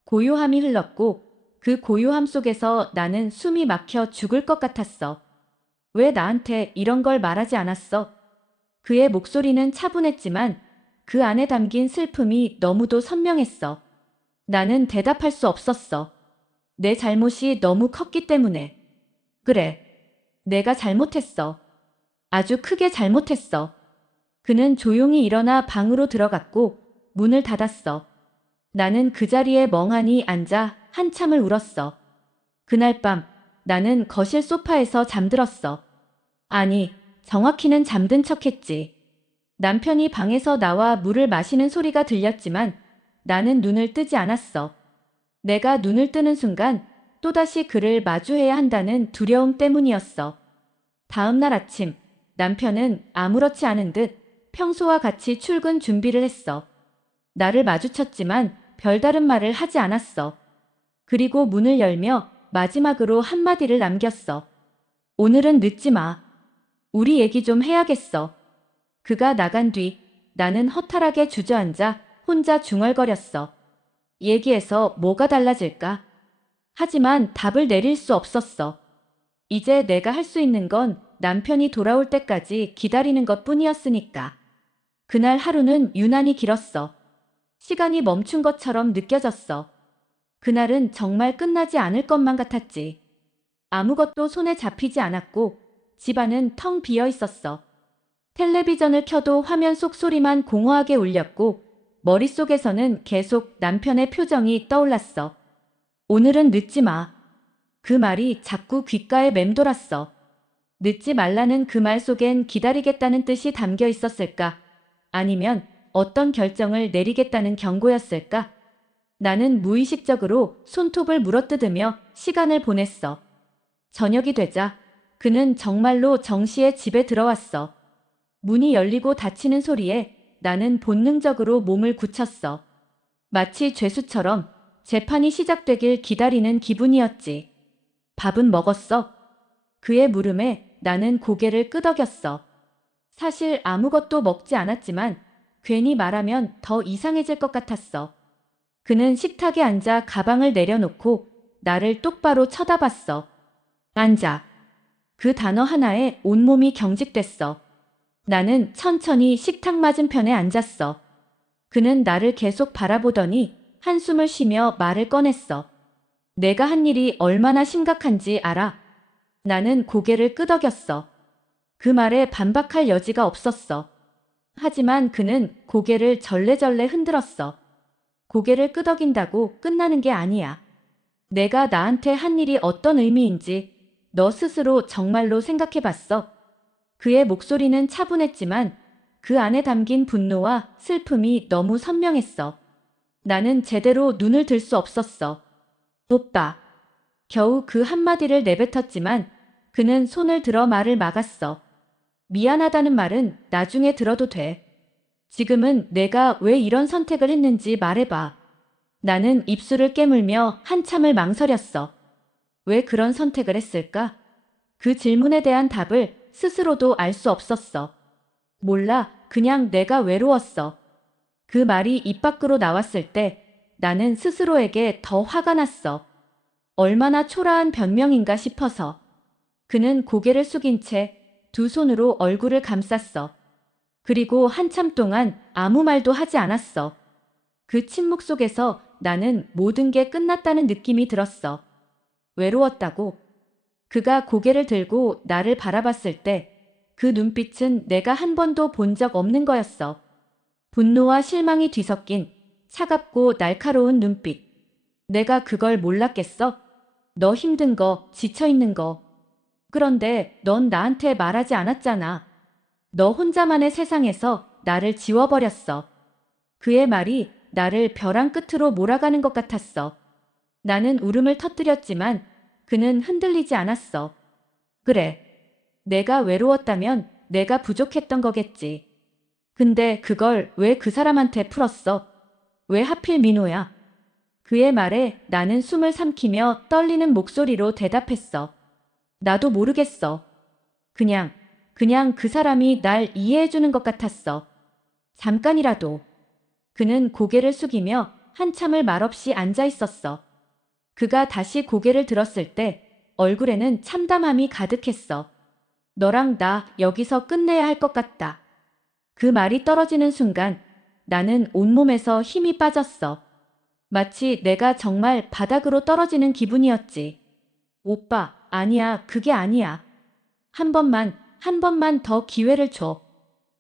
고요함이 흘렀고 그 고요함 속에서 나는 숨이 막혀 죽을 것 같았어. 왜 나한테 이런 걸 말하지 않았어? 그의 목소리는 차분했지만 그 안에 담긴 슬픔이 너무도 선명했어. 나는 대답할 수 없었어. 내 잘못이 너무 컸기 때문에. 그래, 내가 잘못했어. 아주 크게 잘못했어. 그는 조용히 일어나 방으로 들어갔고 문을 닫았어. 나는 그 자리에 멍하니 앉아 한참을 울었어. 그날 밤 나는 거실 소파에서 잠들었어. 아니, 정확히는 잠든 척했지. 남편이 방에서 나와 물을 마시는 소리가 들렸지만 나는 눈을 뜨지 않았어. 내가 눈을 뜨는 순간 또다시 그를 마주해야 한다는 두려움 때문이었어. 다음 날 아침, 남편은 아무렇지 않은 듯 평소와 같이 출근 준비를 했어. 나를 마주쳤지만 별다른 말을 하지 않았어. 그리고 문을 열며 마지막으로 한마디를 남겼어. 오늘은 늦지 마. 우리 얘기 좀 해야겠어. 그가 나간 뒤 나는 허탈하게 주저앉아 혼자 중얼거렸어. 얘기해서 뭐가 달라질까? 하지만 답을 내릴 수 없었어. 이제 내가 할 수 있는 건 남편이 돌아올 때까지 기다리는 것 뿐이었으니까. 그날 하루는 유난히 길었어. 시간이 멈춘 것처럼 느껴졌어. 그날은 정말 끝나지 않을 것만 같았지. 아무것도 손에 잡히지 않았고 집안은 텅 비어 있었어. 텔레비전을 켜도 화면 속 소리만 공허하게 울렸고 머릿속에서는 계속 남편의 표정이 떠올랐어. 오늘은 늦지 마. 그 말이 자꾸 귓가에 맴돌았어. 늦지 말라는 그 말 속엔 기다리겠다는 뜻이 담겨 있었을까? 아니면 어떤 결정을 내리겠다는 경고였을까? 나는 무의식적으로 손톱을 물어뜯으며 시간을 보냈어. 저녁이 되자 그는 정말로 정시에 집에 들어왔어. 문이 열리고 닫히는 소리에 나는 본능적으로 몸을 굳혔어. 마치 죄수처럼 재판이 시작되길 기다리는 기분이었지. 밥은 먹었어? 그의 물음에 나는 고개를 끄덕였어. 사실 아무것도 먹지 않았지만 괜히 말하면 더 이상해질 것 같았어. 그는 식탁에 앉아 가방을 내려놓고 나를 똑바로 쳐다봤어. 앉아. 그 단어 하나에 온몸이 경직됐어. 나는 천천히 식탁 맞은편에 앉았어. 그는 나를 계속 바라보더니 한숨을 쉬며 말을 꺼냈어. 내가 한 일이 얼마나 심각한지 알아? 나는 고개를 끄덕였어. 그 말에 반박할 여지가 없었어. 하지만 그는 고개를 절레절레 흔들었어. 고개를 끄덕인다고 끝나는 게 아니야. 내가 나한테 한 일이 어떤 의미인지 너 스스로 정말로 생각해봤어? 그의 목소리는 차분했지만 그 안에 담긴 분노와 슬픔이 너무 선명했어. 나는 제대로 눈을 들 수 없었어. 오빠. 겨우 그 한마디를 내뱉었지만 그는 손을 들어 말을 막았어. 미안하다는 말은 나중에 들어도 돼. 지금은 내가 왜 이런 선택을 했는지 말해봐. 나는 입술을 깨물며 한참을 망설였어. 왜 그런 선택을 했을까? 그 질문에 대한 답을 스스로도 알 수 없었어. 몰라, 그냥 내가 외로웠어. 그 말이 입 밖으로 나왔을 때 나는 스스로에게 더 화가 났어. 얼마나 초라한 변명인가 싶어서. 그는 고개를 숙인 채 두 손으로 얼굴을 감쌌어. 그리고 한참 동안 아무 말도 하지 않았어. 그 침묵 속에서 나는 모든 게 끝났다는 느낌이 들었어. 외로웠다고. 그가 고개를 들고 나를 바라봤을 때 그 눈빛은 내가 한 번도 본 적 없는 거였어. 분노와 실망이 뒤섞인 차갑고 날카로운 눈빛. 내가 그걸 몰랐겠어? 너 힘든 거, 지쳐있는 거. 그런데 넌 나한테 말하지 않았잖아. 너 혼자만의 세상에서 나를 지워버렸어. 그의 말이 나를 벼랑 끝으로 몰아가는 것 같았어. 나는 울음을 터뜨렸지만 그는 흔들리지 않았어. 그래. 내가 외로웠다면 내가 부족했던 거겠지. 근데 그걸 왜 그 사람한테 풀었어? 왜 하필 민호야? 그의 말에 나는 숨을 삼키며 떨리는 목소리로 대답했어. 나도 모르겠어. 그냥 그 사람이 날 이해해주는 것 같았어. 잠깐이라도. 그는 고개를 숙이며 한참을 말없이 앉아 있었어. 그가 다시 고개를 들었을 때 얼굴에는 참담함이 가득했어. 너랑 나 여기서 끝내야 할 것 같다. 그 말이 떨어지는 순간 나는 온몸에서 힘이 빠졌어. 마치 내가 정말 바닥으로 떨어지는 기분이었지. 오빠, 아니야, 그게 아니야. 한 한 번만 더 기회를 줘.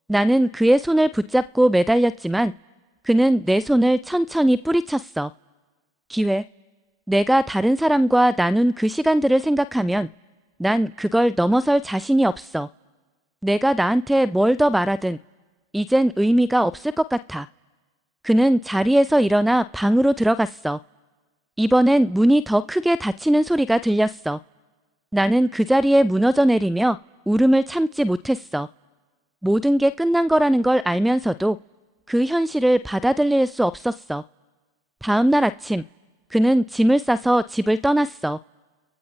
나는 그의 손을 붙잡고 매달렸지만 그는 내 손을 천천히 뿌리쳤어. 기회. 내가 다른 사람과 나눈 그 시간들을 생각하면 난 그걸 넘어설 자신이 없어. 내가 나한테 뭘 더 말하든 이젠 의미가 없을 것 같아. 그는 자리에서 일어나 방으로 들어갔어. 이번엔 문이 더 크게 닫히는 소리가 들렸어. 나는 그 자리에 무너져 내리며 울음을 참지 못했어. 모든 게 끝난 거라는 걸 알면서도 그 현실을 받아들일 수 없었어. 다음 날 아침, 그는 짐을 싸서 집을 떠났어.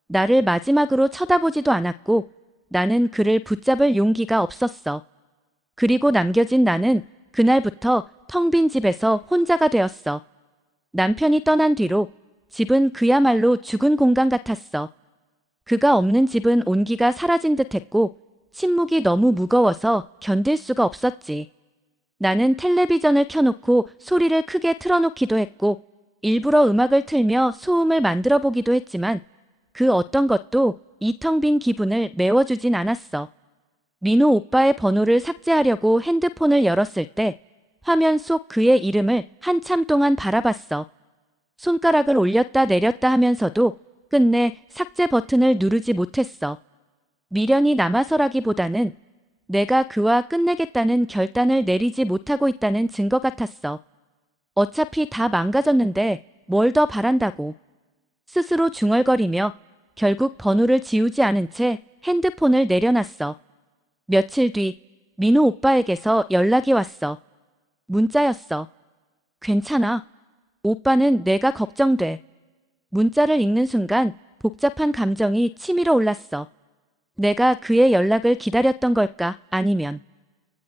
나를 마지막으로 쳐다보지도 않았고 나는 그를 붙잡을 용기가 없었어. 그리고 남겨진 나는 그날부터 텅 빈 집에서 혼자가 되었어. 남편이 떠난 뒤로 집은 그야말로 죽은 공간 같았어. 그가 없는 집은 온기가 사라진 듯했고 침묵이 너무 무거워서 견딜 수가 없었지. 나는 텔레비전을 켜놓고 소리를 크게 틀어놓기도 했고 일부러 음악을 틀며 소음을 만들어 보기도 했지만 그 어떤 것도 이 텅 빈 기분을 메워주진 않았어. 민호 오빠의 번호를 삭제하려고 핸드폰을 열었을 때 화면 속 그의 이름을 한참 동안 바라봤어. 손가락을 올렸다 내렸다 하면서도 끝내 삭제 버튼을 누르지 못했어. 미련이 남아서라기보다는 내가 그와 끝내겠다는 결단을 내리지 못하고 있다는 증거 같았어. 어차피 다 망가졌는데 뭘 더 바란다고. 스스로 중얼거리며 결국 번호를 지우지 않은 채 핸드폰을 내려놨어. 며칠 뒤 민호 오빠에게서 연락이 왔어. 문자였어. 괜찮아. 오빠는 내가 걱정돼. 문자를 읽는 순간 복잡한 감정이 치밀어 올랐어. 내가 그의 연락을 기다렸던 걸까? 아니면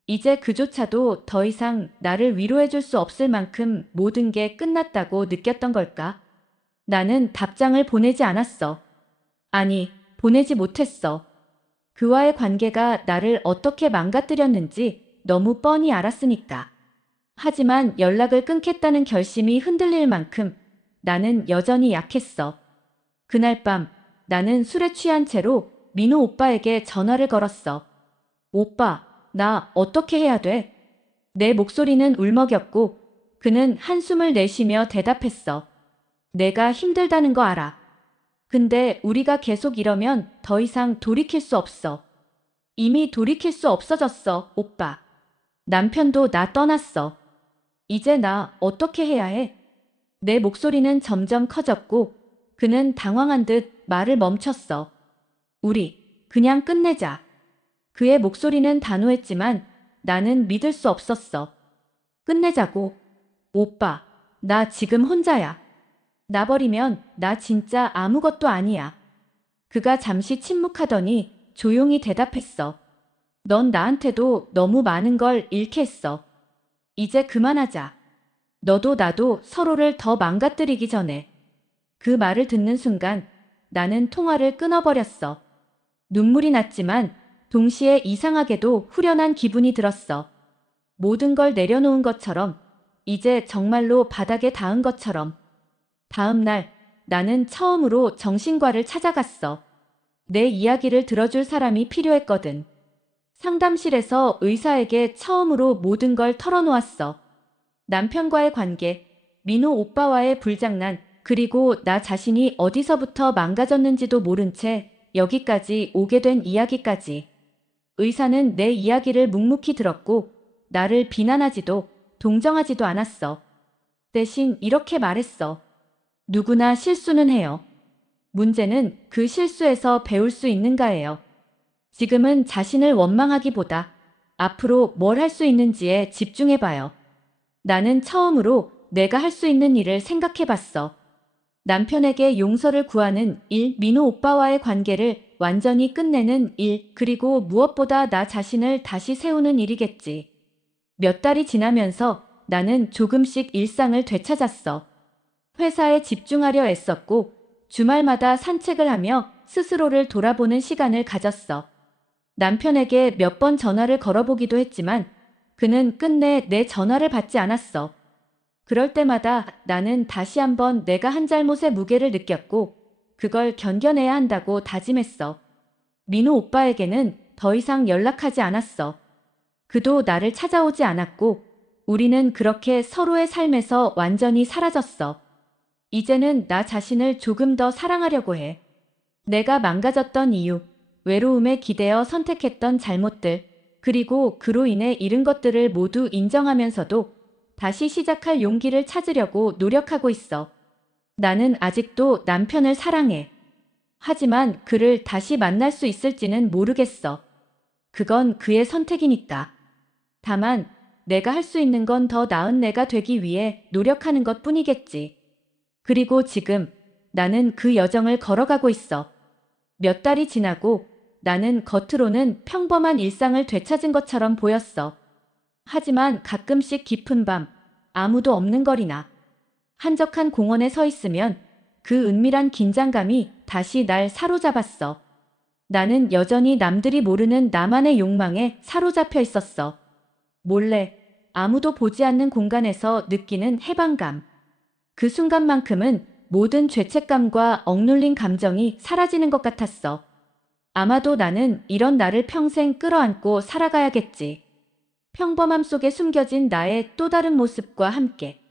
이제 그조차도 더 이상 나를 위로해줄 수 없을 만큼 모든 게 끝났다고 느꼈던 걸까? 나는 답장을 보내지 않았어. 아니, 보내지 못했어. 그와의 관계가 나를 어떻게 망가뜨렸는지 너무 뻔히 알았으니까. 하지만 연락을 끊겠다는 결심이 흔들릴 만큼 나는 여전히 약했어. 그날 밤 나는 술에 취한 채로 민호 오빠에게 전화를 걸었어. 오빠, 나 어떻게 해야 돼? 내 목소리는 울먹였고 그는 한숨을 내쉬며 대답했어. 내가 힘들다는 거 알아. 근데 우리가 계속 이러면 더 이상 돌이킬 수 없어. 이미 돌이킬 수 없어졌어, 오빠. 남편도 나 떠났어. 이제 나 어떻게 해야 해? 내 목소리는 점점 커졌고 그는 당황한 듯 말을 멈췄어. 우리 그냥 끝내자. 그의 목소리는 단호했지만 나는 믿을 수 없었어. 끝내자고. 오빠, 나 지금 혼자야. 나 버리면 나 진짜 아무것도 아니야. 그가 잠시 침묵하더니 조용히 대답했어. 넌 나한테도 너무 많은 걸 잃게 했어. 이제 그만하자. 너도 나도 서로를 더 망가뜨리기 전에. 그 말을 듣는 순간 나는 통화를 끊어버렸어. 눈물이 났지만 동시에 이상하게도 후련한 기분이 들었어. 모든 걸 내려놓은 것처럼, 이제 정말로 바닥에 닿은 것처럼. 다음 날 나는 처음으로 정신과를 찾아갔어. 내 이야기를 들어줄 사람이 필요했거든. 상담실에서 의사에게 처음으로 모든 걸 털어놓았어. 남편과의 관계, 민호 오빠와의 불장난, 그리고 나 자신이 어디서부터 망가졌는지도 모른 채 여기까지 오게 된 이야기까지. 의사는 내 이야기를 묵묵히 들었고 나를 비난하지도 동정하지도 않았어. 대신 이렇게 말했어. 누구나 실수는 해요. 문제는 그 실수에서 배울 수 있는가예요. 지금은 자신을 원망하기보다 앞으로 뭘 할 수 있는지에 집중해봐요. 나는 처음으로 내가 할 수 있는 일을 생각해봤어. 남편에게 용서를 구하는 일, 민호 오빠와의 관계를 완전히 끝내는 일, 그리고 무엇보다 나 자신을 다시 세우는 일이겠지. 몇 달이 지나면서 나는 조금씩 일상을 되찾았어. 회사에 집중하려 애썼고 주말마다 산책을 하며 스스로를 돌아보는 시간을 가졌어. 남편에게 몇 번 전화를 걸어보기도 했지만 그는 끝내 내 전화를 받지 않았어. 그럴 때마다 나는 다시 한번 내가 한 잘못의 무게를 느꼈고 그걸 견뎌내야 한다고 다짐했어. 민호 오빠에게는 더 이상 연락하지 않았어. 그도 나를 찾아오지 않았고, 우리는 그렇게 서로의 삶에서 완전히 사라졌어. 이제는 나 자신을 조금 더 사랑하려고 해. 내가 망가졌던 이유, 외로움에 기대어 선택했던 잘못들, 그리고 그로 인해 잃은 것들을 모두 인정하면서도 다시 시작할 용기를 찾으려고 노력하고 있어. 나는 아직도 남편을 사랑해. 하지만 그를 다시 만날 수 있을지는 모르겠어. 그건 그의 선택이니까. 다만 내가 할 수 있는 건 더 나은 내가 되기 위해 노력하는 것 뿐이겠지. 그리고 지금 나는 그 여정을 걸어가고 있어. 몇 달이 지나고 나는 겉으로는 평범한 일상을 되찾은 것처럼 보였어. 하지만 가끔씩 깊은 밤, 아무도 없는 거리나 한적한 공원에 서 있으면 그 은밀한 긴장감이 다시 날 사로잡았어. 나는 여전히 남들이 모르는 나만의 욕망에 사로잡혀 있었어. 몰래 아무도 보지 않는 공간에서 느끼는 해방감. 그 순간만큼은 모든 죄책감과 억눌린 감정이 사라지는 것 같았어. 아마도 나는 이런 나를 평생 끌어안고 살아가야겠지. 평범함 속에 숨겨진 나의 또 다른 모습과 함께.